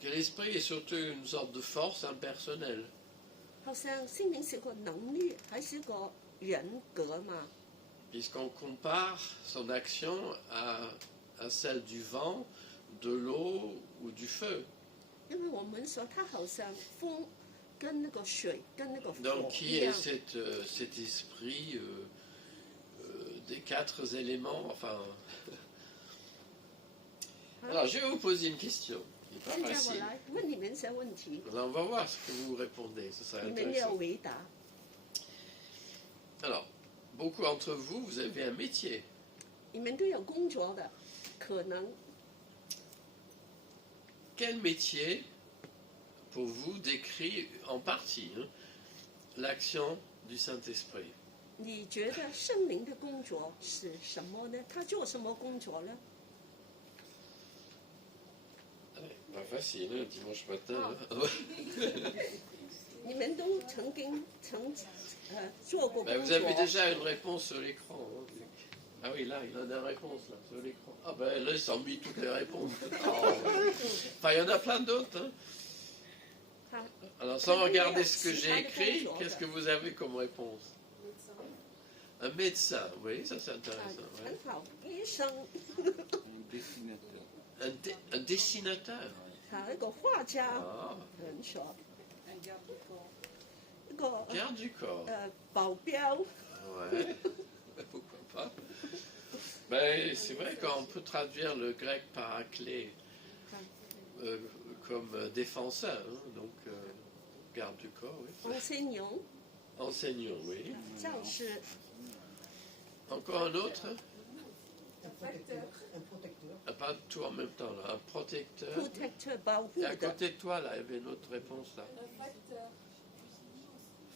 que l'esprit est surtout une sorte de force impersonnelle. 好像聖靈是個能力，還是個人格嘛？ Puisqu'on compare son action à celle du vent, de l'eau ou du feu. 因為我們說，它好像風跟那個水跟那個火 Donc, qui 一 est 樣。 cet esprit des 4 éléments, enfin... Alors, je vais vous poser une question. qui n'est 現 pas 在我 facile. 來問你們一些問題， Alors, on va voir ce que vous répondez, ce sera 你們要 intéressant. 回答。 Alors, beaucoup d'entre vous, vous avez un métier. 你們都有工作的，可能 Quel métier, pour vous, décrit en partie l'action du Saint-Esprit? 你覺得聖靈的工作是什麼呢？他做什麼工作呢？ Pas facile, hein, dimanche matin. hein. 你們都曾做過 Ben, 工 vous avez 作， déjà une réponse sur l'écran. hein. Ah oui, là, il en a une réponse là, sur l'écran. Ah ben là, ils ont mis toutes les réponses. Enfin, il y en a plein d'autres. hein. 他 Alors, sans regarder ce que j'ai écrit, qu'est-ce que vous avez comme réponse? Un médecin, oui, ça c'est 啊 intéressant. ouais. 很好，醫生， Un dessinateur. 啊一個畫家， Ah, 很錯，一個 garde du corps. 保鏢， Ouais, pourquoi pas. Ben, c'est vrai qu'on peut traduire le grec paraclé comme défenseur, hein, donc garde du corps, oui. enseignant， Enseignant, oui. 教師， Encore un autre? Un protecteur. Ah, pas tout en même temps, là. Un protecteur. protecteur 保護 Et à 的 côté de toi, là, il y avait une autre réponse, là.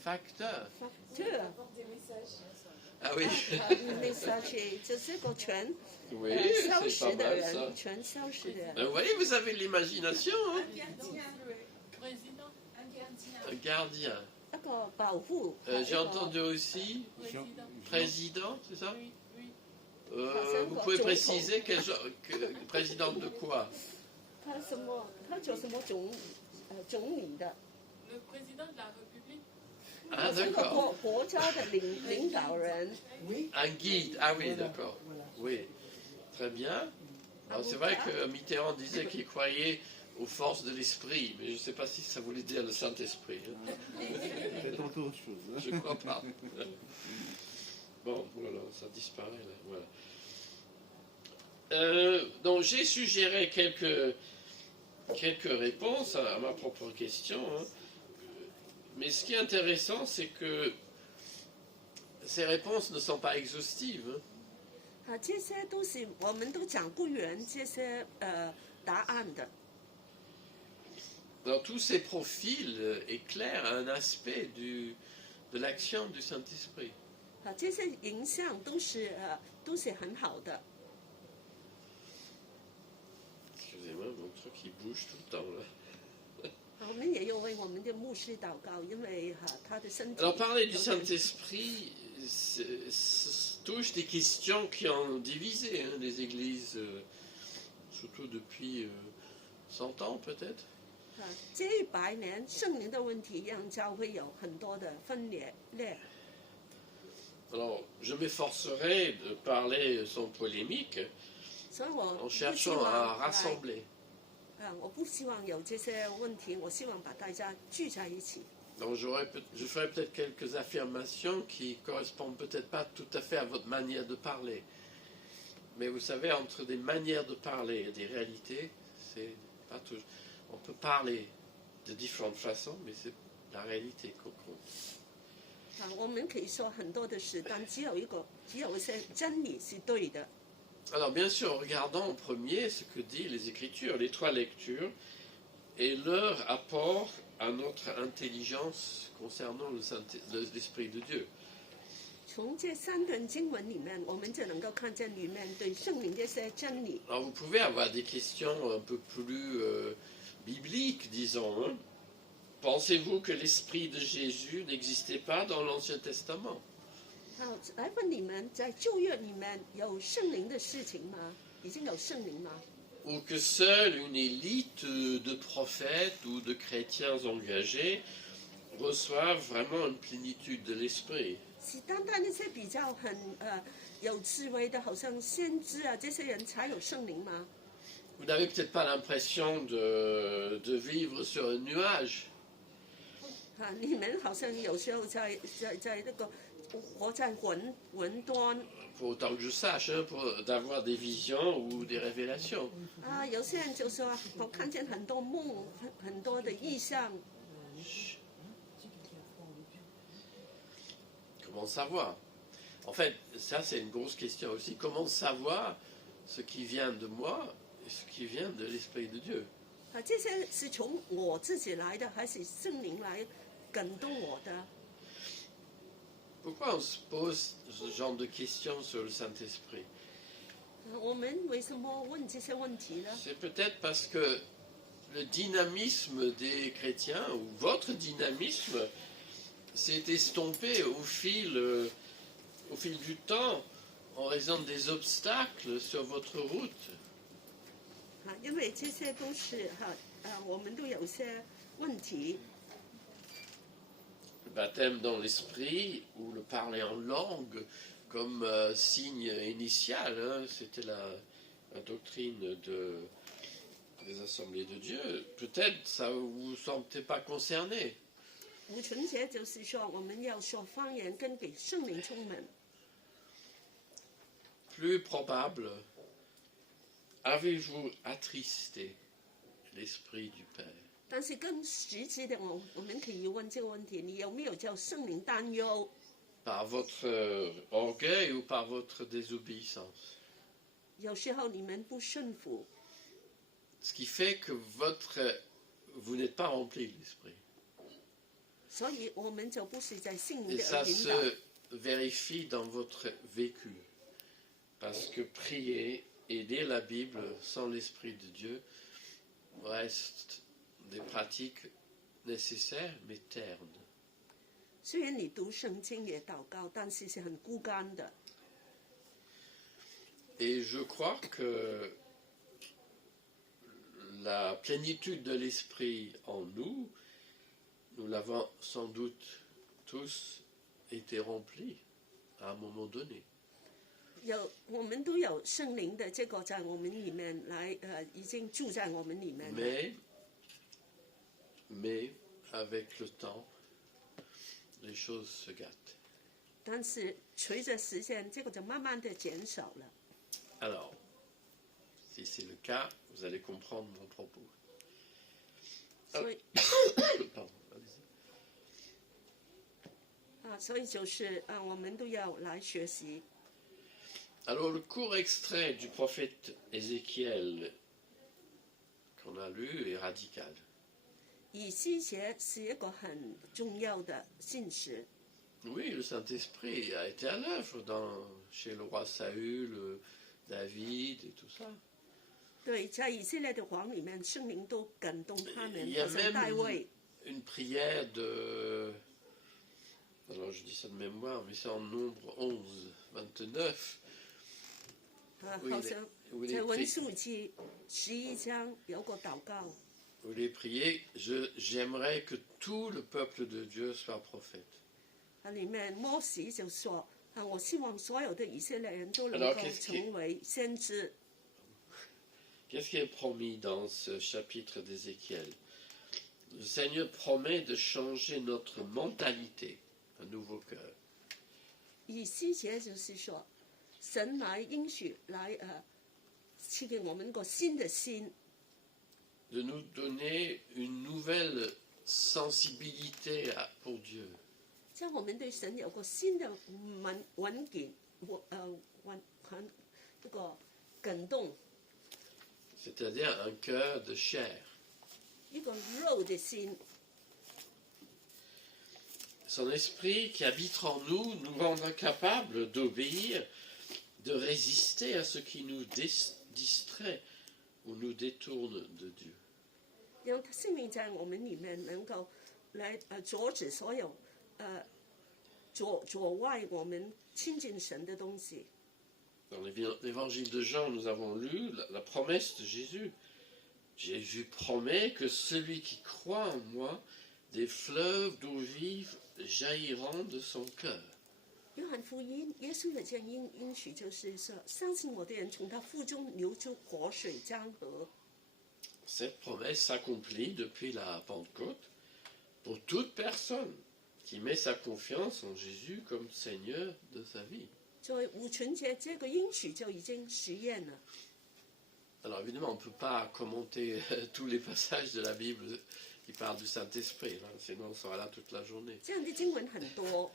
Facteur. facteur， Ah oui, messager 就是個傳 oui, 消 c'est 失 pas 的 mal 人， ça. 傳消失的人。 Ben, vous voyez, vous avez de l'imagination, hein? Un gardien. 一個保護， J'ai entendu aussi président, c'est ça? Vous pouvez préciser quel genre, président de quoi? 他什麼？他做什麼總理的？ Le président de la République. Ah 這個 d'accord. 國家的領導人。 Oui. Un guide, ah oui, Voilà, d'accord. voilà. Oui, très bien. Alors c'est vrai que Mitterrand disait qu'il croyait aux forces de l'esprit, mais je ne sais pas si ça voulait dire le Saint-Esprit. hein. C'est autre chose. hein. Je crois pas. Bon, voilà, ça disparaît là. Voilà. Donc j'ai suggéré quelques réponses à ma propre question. hein. Mais ce qui est intéressant, c'est que ces réponses ne sont pas exhaustives. hein. 这些都是我们都讲不完这些答案的。 Dans tous ces profils éclairent un aspect de l'action du Saint-Esprit. 这些影响都是很好的。 Excusez-moi, mon truc il bouge tout le temps là. 我们也有为我们的牧师祷告，因为他的身体。 Alors parler du Saint-Esprit touche des questions qui ont divisé hein, les églises, surtout depuis 100 ans peut-être. 这100年圣灵的问题让教会有很多的分裂。 Alors je m'efforcerai de parler sans polémique 所以我 en 不希 cherchant 望 à rassembler. 我不希望有这些问题，我希望把大家聚在一起。 Donc je ferai peut-être quelques affirmations qui correspondent peut-être pas tout à fait à votre manière de parler. Mais vous savez, entre des manières de parler et des réalités, c'est pas toujours. On peut parler de différentes façons, mais c'est la réalité qu'on compte. 我们可以说很多的事，但只有一些真理是对的。 Alors bien sûr, regardons en premier ce que disent les Écritures, les 3 lectures, et leur apport à notre intelligence concernant l'Esprit de Dieu. 从这3段经文里面，我们就能够看见里面对圣灵的一些真理。 Alors vous pouvez avoir des questions un peu plus bibliques, disons. Hein. pensez-vous que l'esprit de Jésus n'existait pas dans l'Ancien Testament? 好，来问你们，在旧约里面有圣灵的事情吗？已经有圣灵吗？ Ou que seule une élite de prophètes ou de chrétiens engagés reçoivent vraiment une plénitude de l'esprit? 是单单那些比较有智慧的，好像先知啊这些人才有圣灵吗？ Vous n'avez peut-être pas l'impression de vivre sur un nuage. 啊，你们好像有时候在那个活在云端 Pour autant que je sache, hein, d'avoir des visions ou des révélations. 啊，有些人就说我看见很多梦，很多的意象。 Comment savoir? En fait, ça c'est une grosse question aussi. Comment savoir ce qui vient de moi et ce qui vient de l'Esprit de Dieu? 啊，这些是从我自己来的，还是圣灵来感动我的？ Pourquoi on se pose ce genre de questions sur le Saint-Esprit? 我们为什么问这些问题呢？ C'est peut-être parce que le dynamisme des chrétiens, ou votre dynamisme, s'est estompé au fil du temps en raison des obstacles sur votre route. 啊，因为这些都是我们都有些问题。 Le baptême dans l'esprit ou le parler en langue comme signe initial, hein, c'était la doctrine des assemblées de Dieu. Peut-être ça vous sentez pas concerné. 无纯节就是说，我们要说方言，跟给圣灵充满。 Plus probable, avez-vous attristé l'esprit du Père? 但是更实际的，我们可以问这个问题：你有没有叫圣灵担忧？ Par votre orgueil ou par votre désobéissance? 有时候你们不顺服， Ce qui fait que vous n'êtes pas rempli de l'esprit. 所以我们就不是在圣灵 Et 的 ça 引导。 se vérifie dans votre vécu. Parce que prier et lire la Bible sans l'Esprit de Dieu restent des pratiques nécessaires mais ternes. 虽然你读圣经也祷告，但是是很孤单的。 Et je crois que la plénitude de l'Esprit en nous, nous l'avons sans doute tous été remplis à un moment donné. 我们都有圣灵的这个在我们里面来，已经住在我们里面。 Mais avec le temps, les choses se gâtent. 但是随着时间，这个就慢慢的减少了。 Alors, si c'est le cas, vous allez comprendre mon propos. 所以 Pardon, allez-y. 所以就是我们都要来学习。 Alors, le court extrait du prophète Ézéchiel qu'on a lu est radical. 以西结是一个很重要的信息。 Oui, le Saint-Esprit a été à l'œuvre chez le roi Saül, David et tout ça. 对，在以色列的王里面，圣灵都感动他们， Il y a 好像大卫。 une prière de... Alors, je dis ça de mémoire, mais c'est en nombre 11, 29. 好像在文书记11章有个祷告。 Vous les priez, j'aimerais que tout le peuple de Dieu soit prophète. 里面摩西就说：“我希望所有的以色列人都能够成为先知。” Qu'est-ce qui est promis dans ce chapitre d'Ézéchiel? Le Seigneur promet de changer notre mentalité, un nouveau cœur. 以西结就是说，神来应许来赐给我们个新的心。 De nous donner une nouvelle sensibilité pour Dieu. 将我们对神有个新的这个感动。 C'est-à-dire un cœur de chair. 一个肉的心。 Son esprit qui habite en nous nous rendra capables d'obéir, de résister à ce qui nous distrait ou nous détourne de Dieu. 让圣灵在我们里面能够来阻止所有阻碍我们亲近神的东西。 Dans l'évangile de Jean, nous avons lu la promesse de Jésus. Jésus promet que celui qui croit en moi, des fleuves d'eau vive jailliront de son cœur. 约翰福音，耶稣的这样应许就是说，相信我的人从他腹中流出活水江河。 Cette promesse s'accomplit depuis la Pentecôte pour toute personne qui met sa confiance en Jésus comme Seigneur de sa vie. 作为五旬节，这个应许就已经实验了。 Alors évidemment, on ne peut pas commenter tous les passages de la Bible qui parlent du Saint-Esprit, hein, sinon on sera là toute la journée. 这样的经文很多。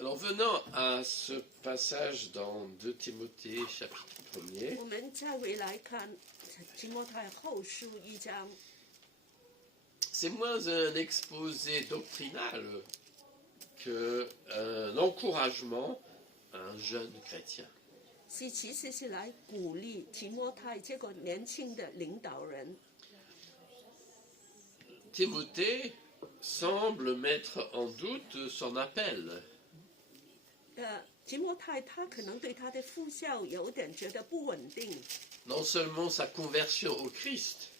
Alors venons à ce passage dans 2 Timothée chapitre 1er. 我们再回来看提摩太后书1章， C'est moins un exposé doctrinal qu'un encouragement à un jeune chrétien. 其实是来鼓励提摩太这个年轻的领导人。 Timothée semble mettre en doute son appel. 提摩太他可能对他的父效有点觉得不稳定， Non seulement sa conversion au Christ,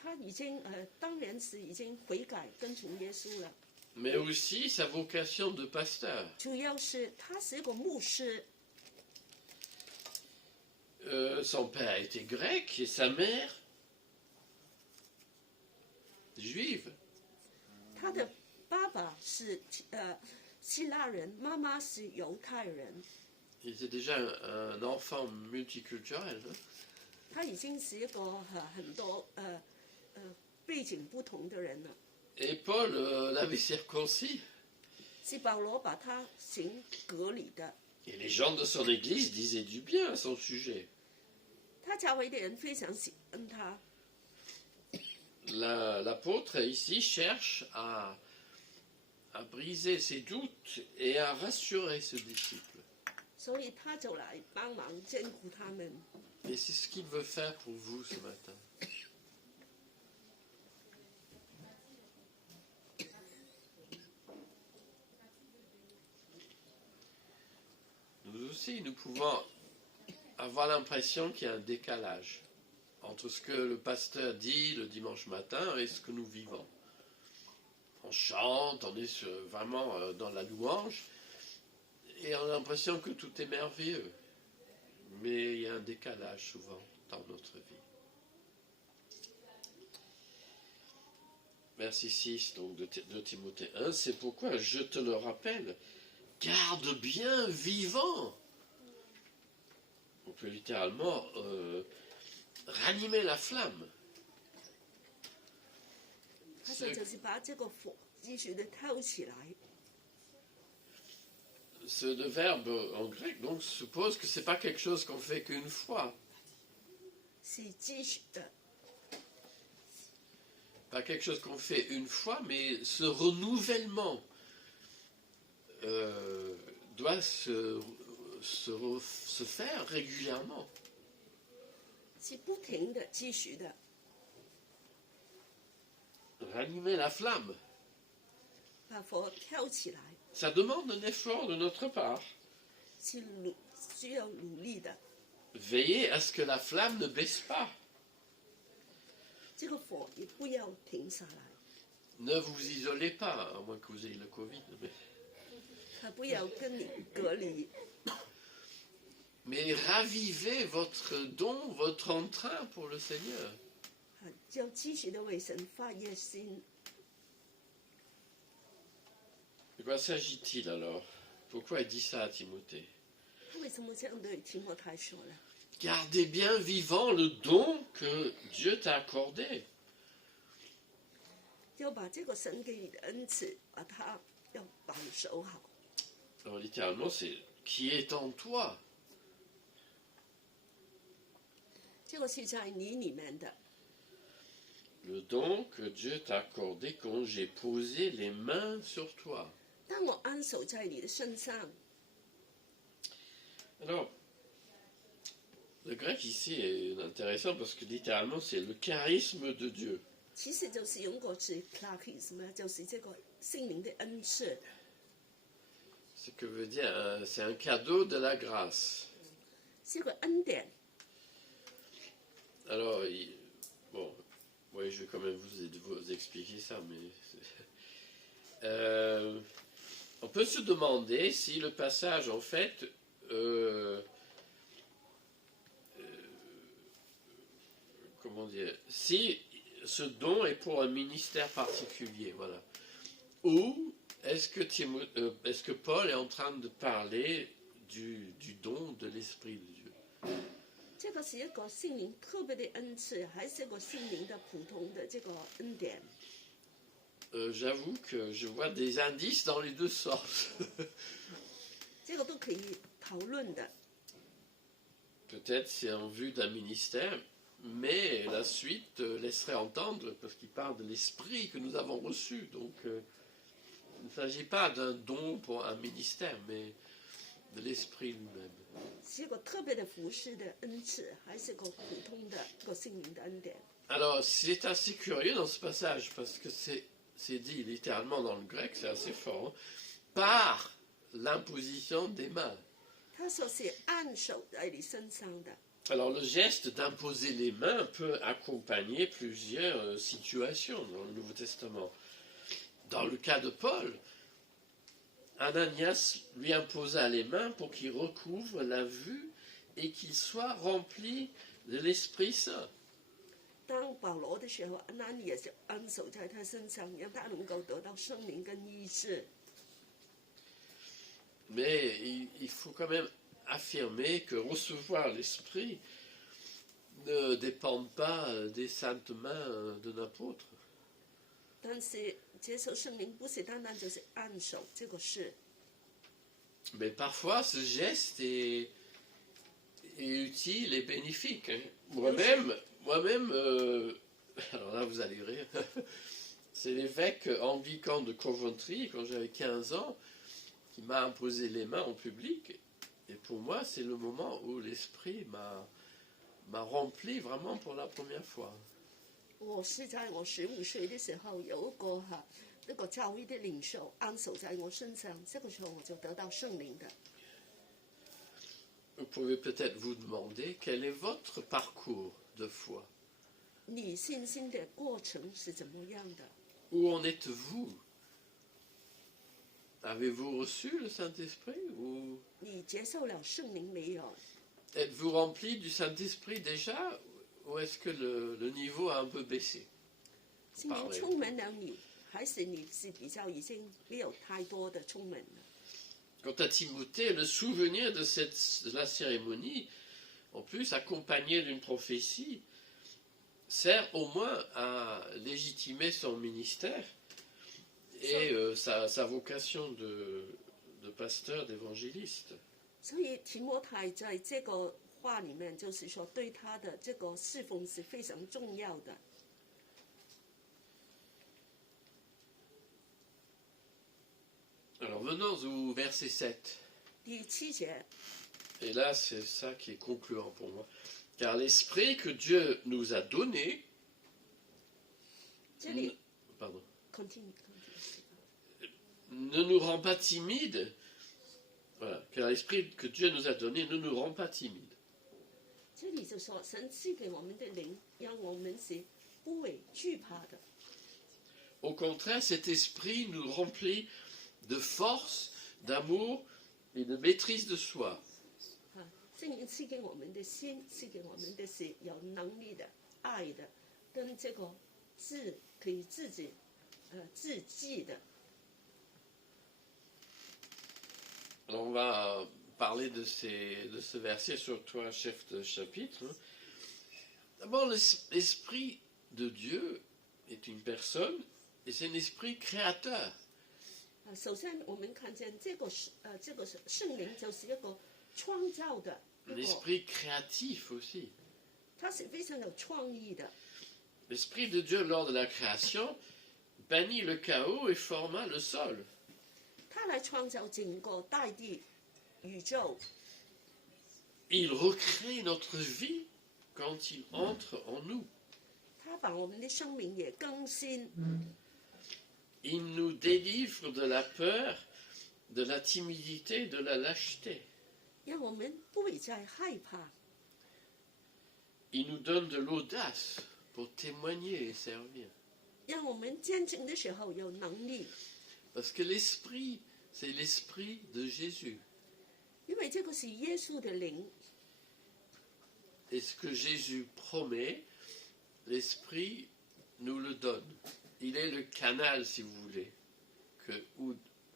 他已经当然是已经悔改跟从耶稣了， mais aussi sa vocation de pasteur. 主要是他是一个牧师， Son père était grec et sa mère juive. 他的爸爸是希腊人，妈妈是犹太人， Il était déjà un enfant multiculturel. Hein. 他已经是一个很多背景不同的人了。 Et Paul l'avait circoncis. 是保罗把他行隔离的， Et les gens de son église disaient du bien à son sujet. 他教会的人非常喜欢他。 L'apôtre ici cherche à briser ses doutes et à rassurer ce disciple. 所以他就来帮忙兼顾他们。 Et c'est ce qu'il veut faire pour vous ce matin. Nous aussi, nous pouvons avoir l'impression qu'il y a un décalage entre ce que le pasteur dit le dimanche matin et ce que nous vivons. On chante, on est vraiment dans la louange, et on a l'impression que tout est merveilleux. Mais il y a un décalage souvent dans notre vie. Verset 6 donc, de Timothée 1, c'est pourquoi je te le rappelle, garde bien vivant. On peut littéralement ranimer la flamme. 他说就是把这个火继续的挑起来。 Ce verbe en grec donc suppose que c'est pas quelque chose qu'on fait qu'une fois, 是继续的， pas quelque chose qu'on fait une fois, mais ce renouvellement doit se faire régulièrement. 是不停的继续的。 Ranimer la flamme, 把火挑起来， ça demande un effort de notre part. 是需要努力的。 Veillez à ce que la flamme ne baisse pas. 这个火也不要停下来， Ne vous isolez pas, à moins que vous ayez le Covid. 他不要跟你隔离， Mais ravivez votre don, votre entrain pour le Seigneur. 要继续的为神发热心。 De quoi s'agit-il alors? Pourquoi il dit ça à Timothée? 他为什么这样对提摩太说呢？ Gardez bien vivant le don que Dieu t'a accordé. 要把这个神给你的恩赐，把它要保守好。 Alors littéralement, c'est qui est en toi. 这个是在你里面的， Le don que Dieu t'a accordé quand j'ai posé les mains sur toi. 当我安守在你的身上， Alors, le grec ici est intéressant parce que littéralement c'est le charisme de Dieu. 其實就是用個字 charisme，就是這個聖靈的恩賜。Ce que veut dire, c'est un cadeau de la grâce. 是個恩典。Alors, bon, oui, je vais quand même vous expliquer ça, mais on peut se demander si le passage, en fait, comment dire, si ce don est pour un ministère particulier, voilà. Ou est-ce que Paul est en train de parler du don de l'Esprit de Dieu? 這個是一個聖靈特別的恩賜，還是一個聖靈的普通的這個恩典？ J'avoue que je vois des indices dans les deux sens. 這個都可以討論的。 Peut-être c'est en vue d'un ministère, mais la suite laisserait entendre, parce qu'il parle de l'esprit que nous avons reçu. Donc, il ne s'agit pas d'un don pour un ministère, mais de l'esprit lui-même. 是一個特別的服侍的恩賜，還是一個普通的一個聖靈的恩典？ Alors, c'est assez curieux dans ce passage, parce que c'est dit littéralement dans le grec, c'est assez fort, hein, par l'imposition des mains. 他說是按手在你身上的。 Alors, le geste d'imposer les mains peut accompagner plusieurs situations dans le Nouveau Testament. Dans le cas de Paul, Ananias lui imposa les mains pour qu'il recouvre la vue et qu'il soit rempli de l'Esprit Saint. 當保羅的時候，安拿尼也是按手在他身上，讓他能夠得到聖靈跟醫治。 Mais il faut quand même affirmer que recevoir l'Esprit ne dépend pas des saintes mains d'un apôtre. 但是接受聖靈不是單單就是按手這個事。 Mais parfois, ce geste est utile et bénéfique. Hein. Moi-même, alors là vous allez rire, c'est l'évêque anglican de Coventry, quand j'avais 15 ans, qui m'a imposé les mains en public. Et pour moi, c'est le moment où l'Esprit m'a rempli vraiment pour la première fois. 我是在我15歲的時候，有一個那個教會的領袖按手在我身上，這個時候我就得到聖靈的。 Vous pouvez peut-être vous demander quel est votre parcours de foi. 你信心的過程是怎麼樣的？ Où en êtes-vous? Avez-vous reçu le Saint-Esprit ou 你接受了聖靈沒有？ êtes-vous rempli du Saint-Esprit déjà ou est-ce que le niveau a un peu baissé? 聖靈充滿了你，還是你是比較已經沒有太多的充滿了？ Quant à Timothée, le souvenir de la cérémonie, en plus accompagné d'une prophétie, sert au moins à légitimer son ministère et sa vocation de pasteur, d'évangéliste. 所以提摩太在這個話裡面，就是說對他的這個侍奉是非常重要的。 Alors venons au verset 7. 第7節。 Et là, c'est ça qui est concluant pour moi. Car l'esprit que Dieu nous a donné... Pardon. Ne nous rend pas timides. Voilà. Car l'esprit que Dieu nous a donné ne nous rend pas timides. 這裡就說神賜給我們的靈，讓我們是不會懼怕的。 Au contraire, cet esprit nous remplit de force, d'amour et de maîtrise de soi. 聖靈賜給我們的心，賜給我們的是有能力的、愛的，跟這個可以自制的。 On va parler de ce verset, surtout un chef de chapitre. D'abord, l'esprit de Dieu est une personne et c'est un esprit créateur. 首先，我们看见这个聖靈就是一個創造的。 Un esprit créatif aussi. 它是非常有創意的。 L'esprit de Dieu, lors de la création, bannit le chaos et forma le sol. 他來創造整個大地、宇宙。 Il recrée notre vie quand il entre en nous. 他把我们的生命也更新， Il nous délivre de la peur, de la timidité, de la lâcheté. 让我们不会再害怕。 Il nous donne de l'audace pour témoigner et servir. 让我们见证的时候有能力， Parce que l'esprit, c'est l'esprit de Jésus. 因为这个是耶稣的灵， Et ce que Jésus promet, l'esprit nous le donne. Il est le canal, si vous voulez,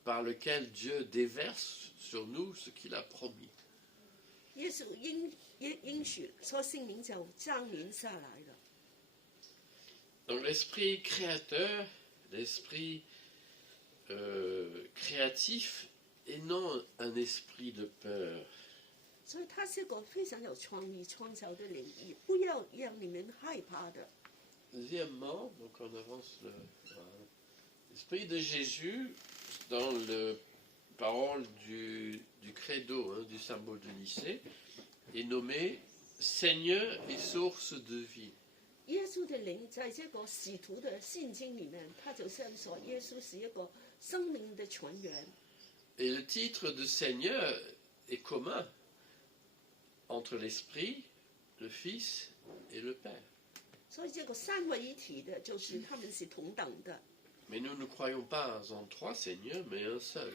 par lequel Dieu déverse sur nous ce qu'il a promis. 耶稣应许说圣灵就降临下来了。 Donc l'esprit créateur, l'esprit créatif, et non un esprit de peur. 所以他是个非常有创意、创造的灵，也不要让你们害怕的。 Deuxièmement, donc on avance l'esprit de Jésus dans le parole du credo, hein, du symbole de Nicée, est nommé Seigneur et source de vie. 耶稣的灵在这个使徒的信经里面，他就这样说：耶稣是一个生命的泉源。 Et le titre de Seigneur est commun entre l'Esprit, le Fils et le Père. 所以这个三位一体的，就是他们是同等的。 Mais nous ne croyons pas en trois Seigneurs, mais un seul.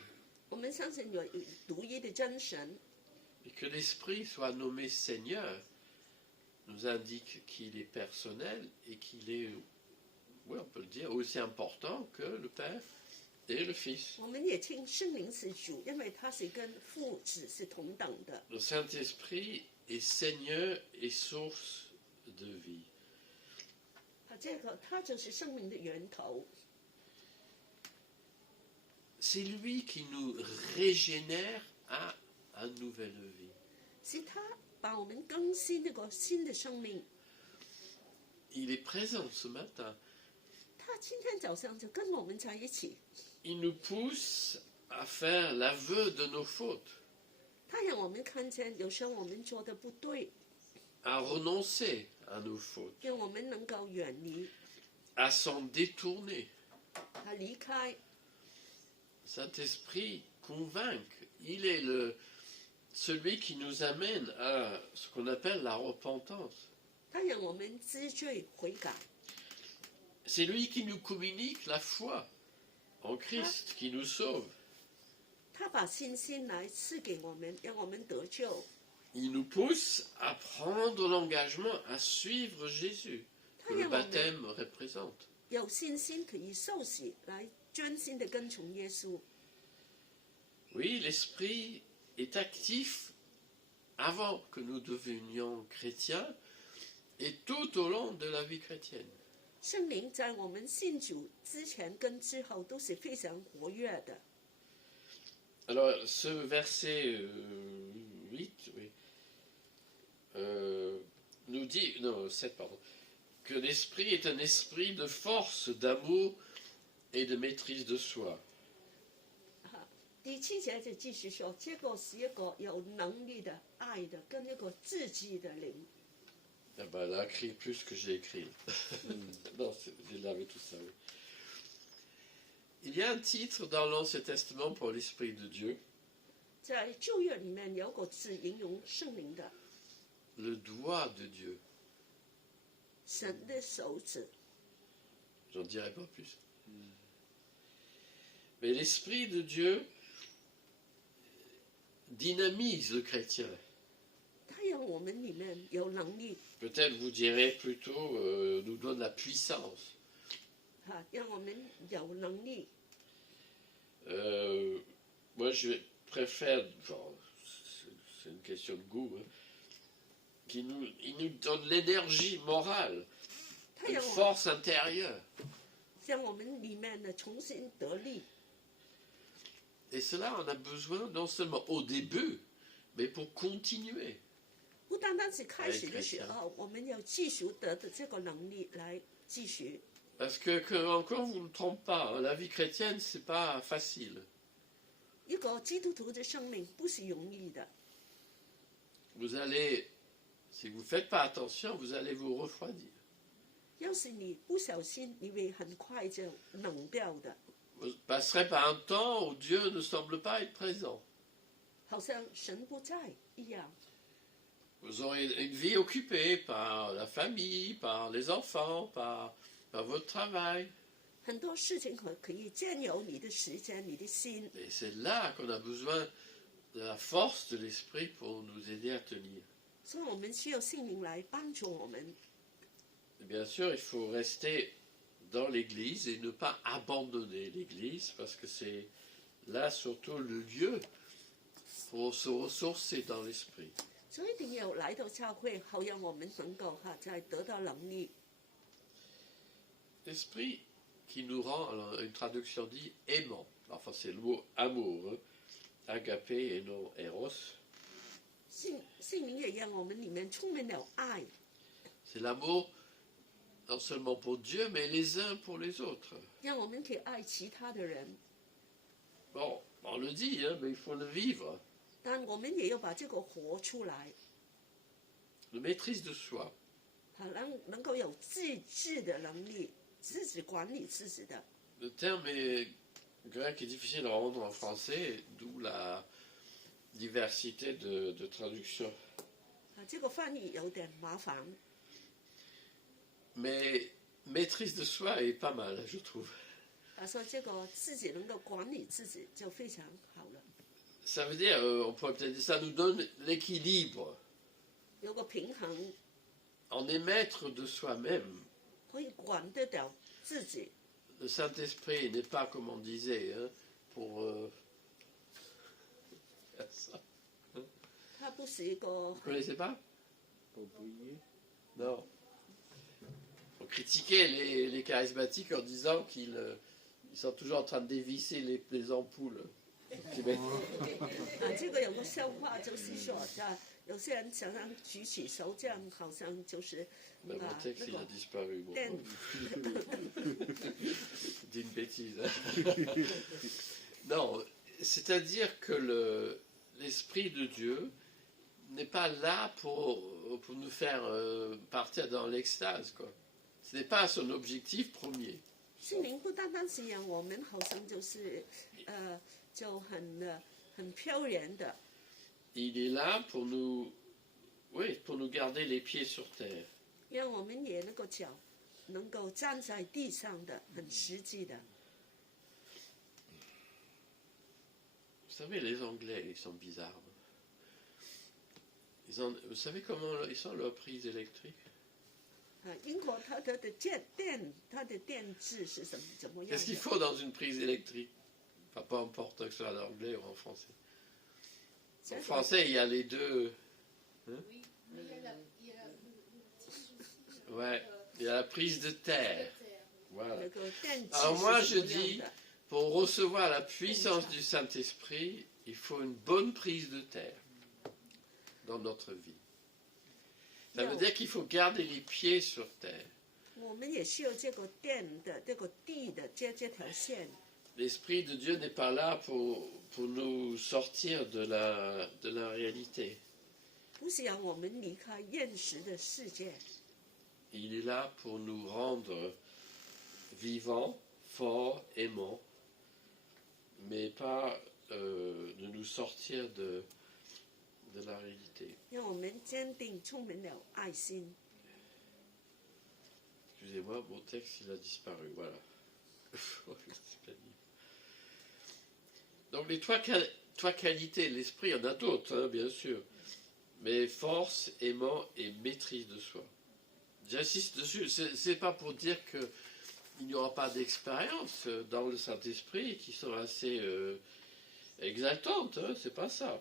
我们相信有独一的真神， Et que l'Esprit soit nommé Seigneur nous indique qu'il est personnel et qu'il est, oui, on peut le dire, aussi important que le Père et le Fils. 我们也称圣灵是主，因为他是跟父子是同等的。 Le Saint-Esprit est Seigneur et source de vie. 他就是生命的源头。 C'est lui qui nous régénère à une nouvelle vie. 是他把我们更新那个新的生命。 Il est présent ce matin. 他今天早上就跟我们在一起， Il nous pousse à faire l'aveu de nos fautes, 他让我们看见有时候我们做的不对， à renoncer à nos fautes, 让我们能够远离， à s'en détourner. 他离开。 Saint-Esprit convainc. Il est celui qui nous amène à ce qu'on appelle la repentance. 他让我们知罪悔改， C'est lui qui nous communique la foi en Christ, qui nous sauve. 他把信心来赐给我们，让我们得救。 Il nous pousse à prendre l'engagement à suivre Jésus, que le baptême représente. 有信心可以受洗，来专心的跟从耶稣。 Oui, l'Esprit est actif avant que nous devenions chrétiens et tout au long de la vie chrétienne. 圣灵在我们信主之前跟之后都是非常活跃的。 Alors, ce verset 8, oui, nous dit, non, 7, pardon, que l'esprit est un esprit de force, d'amour et de maîtrise de soi. 第7节就继续说，这个是一个有能力的、爱的，跟一个自己的灵。 Ah ben, elle a écrit plus que j'ai écrit. Non, j'ai lavé tout ça, oui. Il y a un titre dans l'Ancien Testament pour l'Esprit de Dieu, 在旧约里面有个字形容圣灵的， le doigt de Dieu. 神的手指。 J'en dirai pas plus. Mais l'Esprit de Dieu dynamise le chrétien. 他让我们里面有能力， Peut-être vous direz plutôt, nous donne la puissance. 让我们有能力。 Moi, je préfère, enfin, c'est une question de goût, hein, il nous donne l'énergie morale, 他 une 让我 force intérieure. 让我们里面呢重新得力。 Et cela, on a besoin non seulement au début, mais pour continuer. 不单单是开始的时候，我们要继续得的这个能力来继续。 Parce que encore, vous ne trompez pas, hein, la vie chrétienne, c'est pas facile. 一个基督徒的生命不是容易的， Vous allez, si vous ne faites pas attention, vous allez vous refroidir. 要是你不小心，你会很快就冷掉的， Vous ne passerez par un temps où Dieu ne semble pas être présent. 好像神不在一样。 Vous aurez une vie occupée par la famille, par les enfants, par votre travail. 很多事情可以占有你的时间、你的心， Et c'est là qu'on a besoin de la force de l'esprit pour nous aider à tenir. 所以我们需要圣灵来帮助我们。 Et bien sûr, il faut rester dans l'Église et ne pas abandonner l'Église parce que c'est là surtout le lieu pour se ressourcer dans l'esprit. 所以一定要来到教会，好让我们能够再得到能力。 L'esprit qui nous rend, alors une traduction dit aimant. Enfin, c'est le mot amour, hein. Agapé et non eros. 圣灵也让我们里面充满了爱， C'est l'amour non seulement pour Dieu, mais les uns pour les autres. 让我们可以爱其他的人， Bon, on le dit, hein, mais il faut le vivre. 但我们也要把这个活出来， Le maîtrise de soi. 能够有自治的能力，自己管理自己的。 Le terme grec est difficile à rendre en français, d'où la diversité de traductions. 这个翻译有点麻烦， Mais maîtrise de soi est pas mal, je trouve. 他说这个自己能够管理自己就非常好了， Ça veut dire, on pourrait peut-être dire, ça nous donne l'équilibre. 有个平衡， On est maître de soi-même. 可以管得了自己。 Le Saint-Esprit n'est pas, comme on disait, hein, pour faire ça. 他不是一个 Vous ne connaissez pas? Non. On critiquait les charismatiques en disant qu'ils sont toujours en train de dévisser les ampoules. 这个有个笑话，就是说，有些人常常举起手，这样好像就是Mon texte, il a disparu. Bon. 电 Dis une bêtise. Hein. Non, c'est-à-dire que l'Esprit de Dieu n'est pas là pour nous faire partir dans l'extase, quoi. Ce n'est pas son objectif premier. 圣灵不单单是让我们好像就是就很飘然的， Il est là pour nous garder les pieds sur terre. 让我们也那个脚能够站在地上的，很实际的。 Vous savez, les Anglais, ils sont bizarres. Vous savez comment ils sont leurs prises électriques? 英国它的电制是怎么样 Qu'est-ce qu'il 的？ faut dans une prise électrique? Enfin, peu importe que ce soit en anglais ou en français. En français, il y a les deux. Hein? Ouais, il y a la prise de terre. Voilà. 那个电制 Alors moi, 是 je 怎么样 dis, 的？ pour recevoir la puissance du Saint-Esprit, il faut une bonne prise de terre dans notre vie. Ça veut dire qu'il faut garder les pieds sur terre. 我们也需要这个电的这个地的这条线。 L'Esprit de Dieu n'est pas là pour nous sortir de la réalité. 不是让我们离开现实的世界， Il est là pour nous rendre vivants, forts, aimants, mais pas de nous sortir de la réalité. 让我们坚定，充满了爱心。 Excusez-moi, mon texte il a disparu, voilà. Donc les trois qualités de l'esprit, il y en a d'autres, hein, bien sûr, mais force, aimant et maîtrise de soi. J'insiste dessus, c'est pas pour dire qu'il n'y aura pas d'expériences dans le Saint-Esprit qui sont assez exaltantes, hein, c'est pas ça.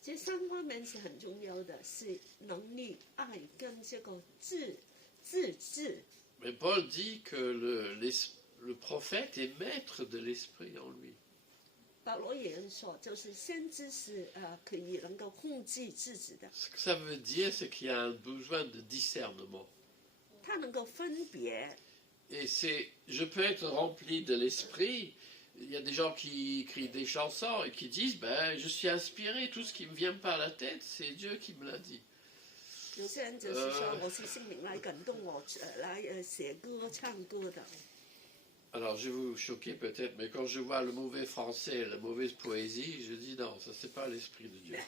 这三方面是很重要的，是能力、爱跟这个自治。 Mais Paul dit que le prophète est maître de l'esprit en lui. 保罗也说，就是先知是可以能够控制自己的， Ce que ça veut dire, c'est qu'il y a un besoin de discernement. 他能够分别。 Et je peux être rempli de l'esprit. Il y a des gens qui écrivent des chansons et qui disent, ben, je suis inspiré, tout ce qui me vient par la tête, c'est Dieu qui me l'a dit. 有些人就是说我是圣灵来感动我，来写歌、唱歌的。 Alors, je vais vous choquer peut-être, mais quand je vois le mauvais français, la mauvaise poésie, je dis non, ça c'est pas l'esprit de Dieu.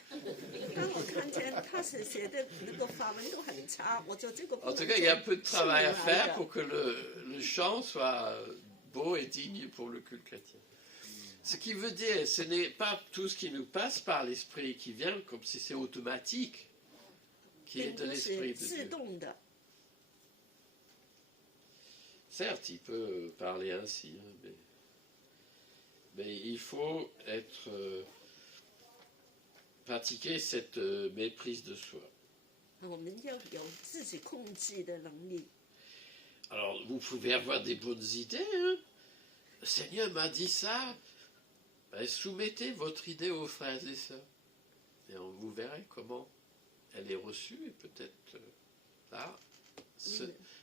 当我看见他写的那个法文都很差，我就这个。En tout cas, il y a un peu de travail à faire pour que le chant soit beau et digne pour le culte chrétien. Ce qui veut dire, ce n'est pas tout ce qui nous passe par l'esprit qui vient comme si c'est automatique, qui est de l'esprit de Dieu. Certes, il peut parler ainsi, hein, mais il faut pratiquer cette méprise de soi. Alors, vous pouvez avoir des bonnes idées. Hein. Le Seigneur m'a dit ça. Ben, soumettez votre idée aux frères et sœurs. Et vous verrez comment elle est reçue et peut-être là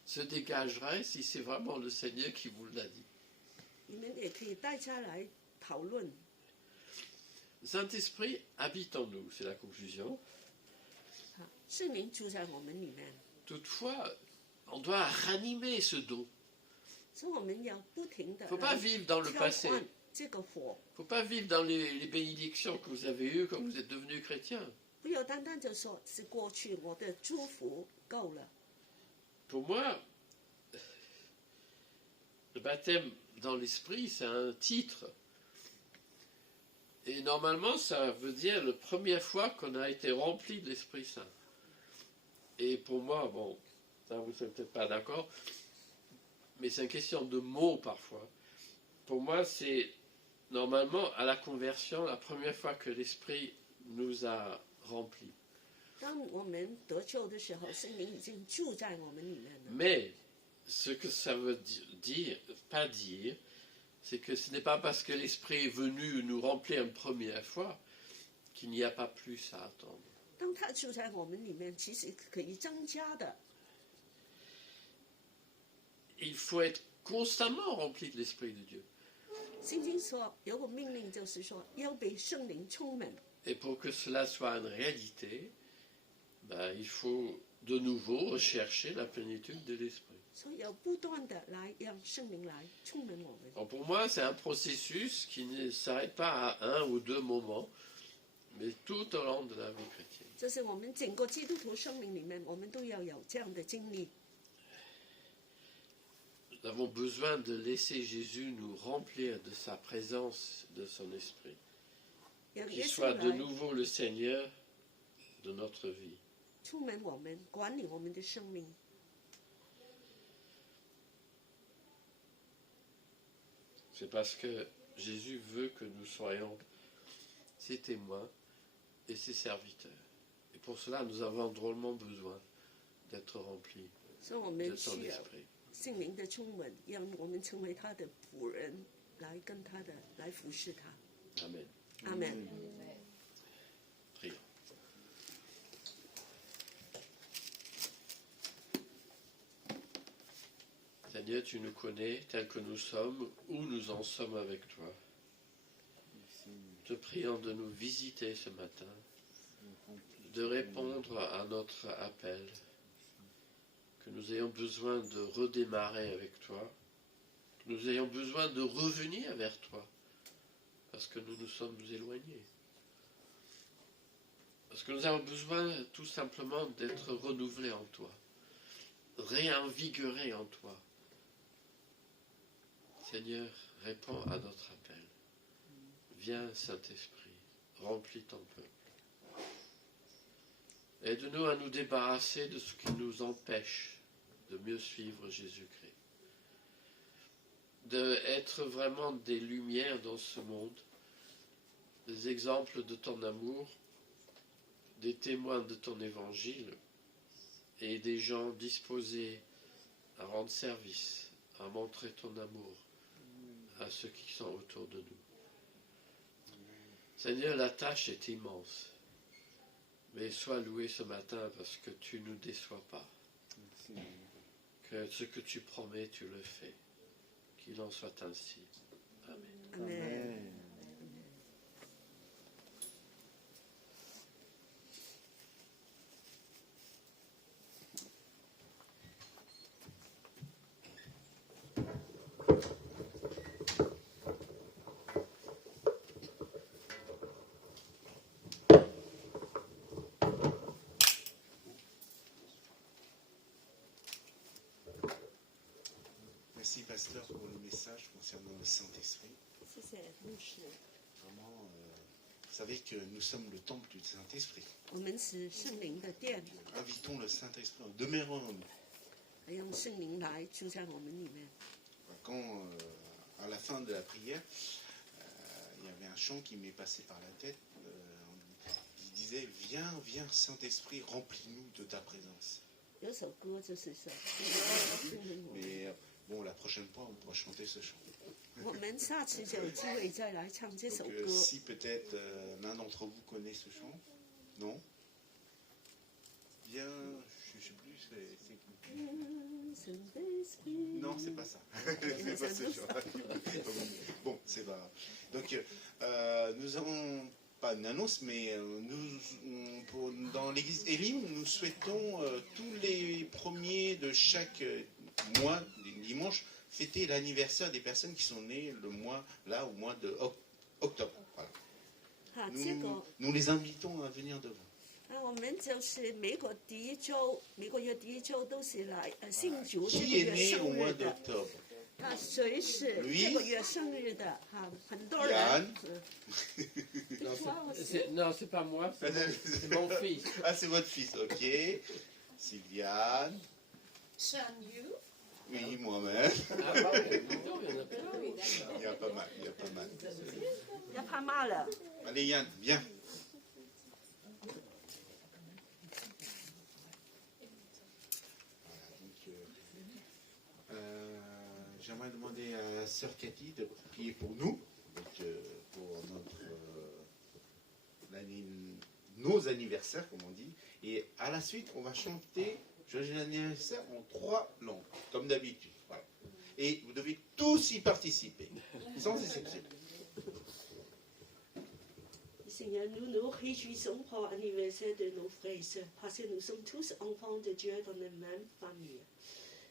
se dégagerait si c'est vraiment le Seigneur qui vous l'a dit. Le Saint-Esprit habite en nous, c'est la conclusion. Toutefois, on doit ranimer ce don. Il ne faut pas vivre dans le passé. Il ne faut pas vivre dans les bénédictions que vous avez eues quand vous êtes devenu chrétien. Pour moi, le baptême dans l'esprit, c'est un titre. Et normalement, ça veut dire la première fois qu'on a été rempli de l'Esprit Saint. Et pour moi, bon, ça vous ne serez peut-être pas d'accord, mais c'est une question de mots parfois. Pour moi, c'est normalement à la conversion, la première fois que l'Esprit nous a remplis. Mais ce que ça veut dire, pas dire, c'est que ce n'est pas parce que l'Esprit est venu nous remplir une première fois qu'il n'y a pas plus à attendre. Il faut être constamment rempli de l'Esprit de Dieu. Et pour que cela soit une réalité, ben, il faut de nouveau rechercher la plénitude de l'Esprit. Alors pour moi, c'est un processus qui ne s'arrête pas à un ou deux moments, mais tout au long de la vie chrétienne. Nous avons besoin de laisser Jésus nous remplir de sa présence, de son esprit. Qu'il soit de nouveau le Seigneur de notre vie. C'est parce que Jésus veut que nous soyons ses témoins et ses serviteurs. Et pour cela, nous avons drôlement besoin d'être remplis de son esprit. Amen. Amen. Prions. Seigneur, tu nous connais tels que nous sommes, où nous en sommes avec toi. Te prions de nous visiter ce matin, de répondre à notre appel, que nous ayons besoin de redémarrer avec toi, que nous ayons besoin de revenir vers toi, parce que nous nous sommes éloignés. Parce que nous avons besoin tout simplement d'être renouvelés en toi, réinvigorés en toi. Seigneur, réponds à notre appel. Viens, Saint-Esprit, remplis ton peuple. Aide-nous à nous débarrasser de ce qui nous empêche de mieux suivre Jésus-Christ. D'être vraiment des lumières dans ce monde, des exemples de ton amour, des témoins de ton évangile et des gens disposés à rendre service, à montrer ton amour à ceux qui sont autour de nous. Seigneur, la tâche est immense, mais sois loué ce matin parce que tu ne nous déçois pas. Que ce que tu promets, tu le fais. Qu'il en soit ainsi. Amen. Amen. Merci, pasteur, pour le message concernant le Saint-Esprit. 谢谢牧师。 Vraiment, vous savez que nous sommes le temple du Saint-Esprit. 我们是圣灵的殿， Invitons le Saint-Esprit, demeurons en nous. 让圣灵来住在我们里面。 Quand, à la fin de la prière, il y avait un chant qui m'est passé par la tête. Il disait, viens, viens, Saint-Esprit, remplis-nous de ta présence. 有首歌就是说， Mais bon, la prochaine fois, on pourra chanter ce chant. 我们下次就有机会再来唱这首 Donc, 歌。 si peut-être l'un d'entre vous connaît ce chant, non? Bien, je ne sais plus, non, c'est pas ça. C'est pas ce chant. Bon, c'est pas grave. Donc, nous avons pas une annonce, mais dans l'église Elim, nous souhaitons tous les premiers de chaque mois, dimanche, fêter l'anniversaire des personnes qui sont nées le mois là, au mois de octobre. Voilà. 哈，这个 Nous les invitons à venir devant. 我们就是每个月第一周都是来庆祝这个 Qui est 月 né 生 au 日 mois 的。 d'octobre? 啊，谁是 Louis 这个月生日的？哈，很多 Yann 人。 Non, c'est pas moi, c'est mon fils. Ah, c'est votre fils, ok. Sylviane. Sean Yu, Oui, moi-même. Ah, pardon, non, il y en a plein. Il y a pas mal, il y a pas mal. 要怕骂了。 Allez Yann, viens. Voilà, donc, j'aimerais demander à Sœur Cathy de prier pour nous, donc, pour nos anniversaires, comme on dit. Et à la suite, on va chanter Joyeux anniversaire en 3 langues, comme d'habitude. Voilà. Et vous devez tous y participer, sans exception. Seigneur, nous nous réjouissons pour l'anniversaire de nos frères et sœurs, parce que nous sommes tous enfants de Dieu dans la même famille.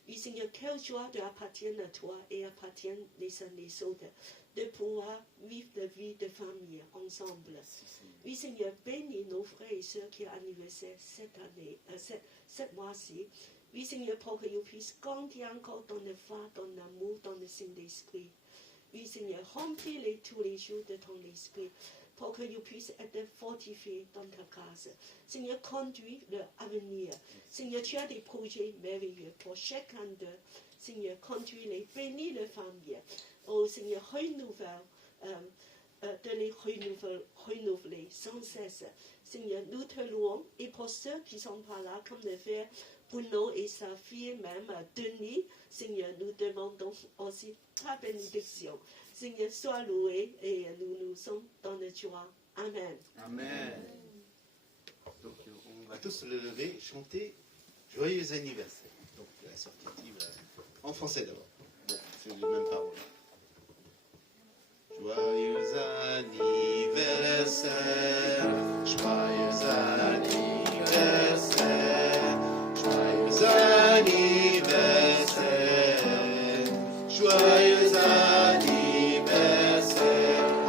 Oui, Seigneur, quelle joie d'appartenir à toi et appartenir les uns les autres, de pouvoir vivre la vie de famille ensemble. Oui, Seigneur, bénis nos frères et sœurs qui ont anniversaire cette année, cette mois-ci. Oui, Seigneur, pour qu'ils puissent grandir encore dans la foi, dans l'amour, dans le Saint-Esprit. Oui, Seigneur, remplis-les tous les jours de ton esprit, pour qu'ils puissent être fortifiés dans ta grâce. Seigneur, conduis leur avenir. Seigneur, tu as des projets merveilleux pour chacun d'eux. Seigneur, conduis-les, bénis leur famille. Oh Seigneur, de les renouveler sans cesse. Seigneur, nous te louons. Et pour ceux qui ne sont pas là, comme le frère Bruno et sa fille, même Denis, Seigneur, nous demandons aussi ta bénédiction. Seigneur, sois loué et nous sommes dans la joie. Amen. Amen. Donc on va tous le lever, chanter Joyeux anniversaire. Donc la sœur Cathy va en français d'abord. Bon, c'est les mêmes paroles. Joyeux anniversaire, joyeux anniversaire, joyeux anniversaire, joyeux anniversaire.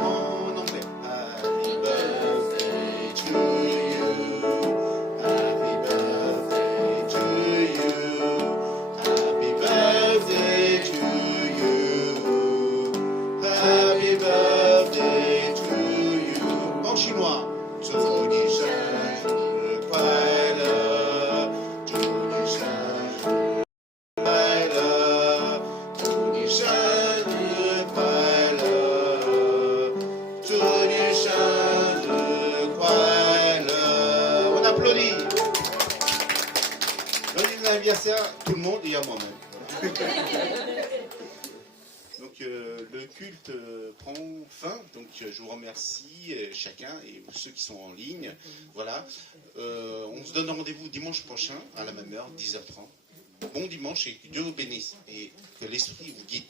En anglais. Happy birthday to you, happy birthday to you, happy birthday to you, happy birthday to you. En chinois. 祝你生日快乐，祝你生日快乐，祝你生日快乐，祝你生日快乐。On applaudit. Joyeux anniversaire, tout le monde et à moi-même. Donc le culte prend fin, donc je vous remercie chacun et ceux qui sont en ligne. Voilà, on se donne rendez-vous dimanche prochain à la même heure, 10h30. Bon dimanche et que Dieu vous bénisse et que l'Esprit vous guide.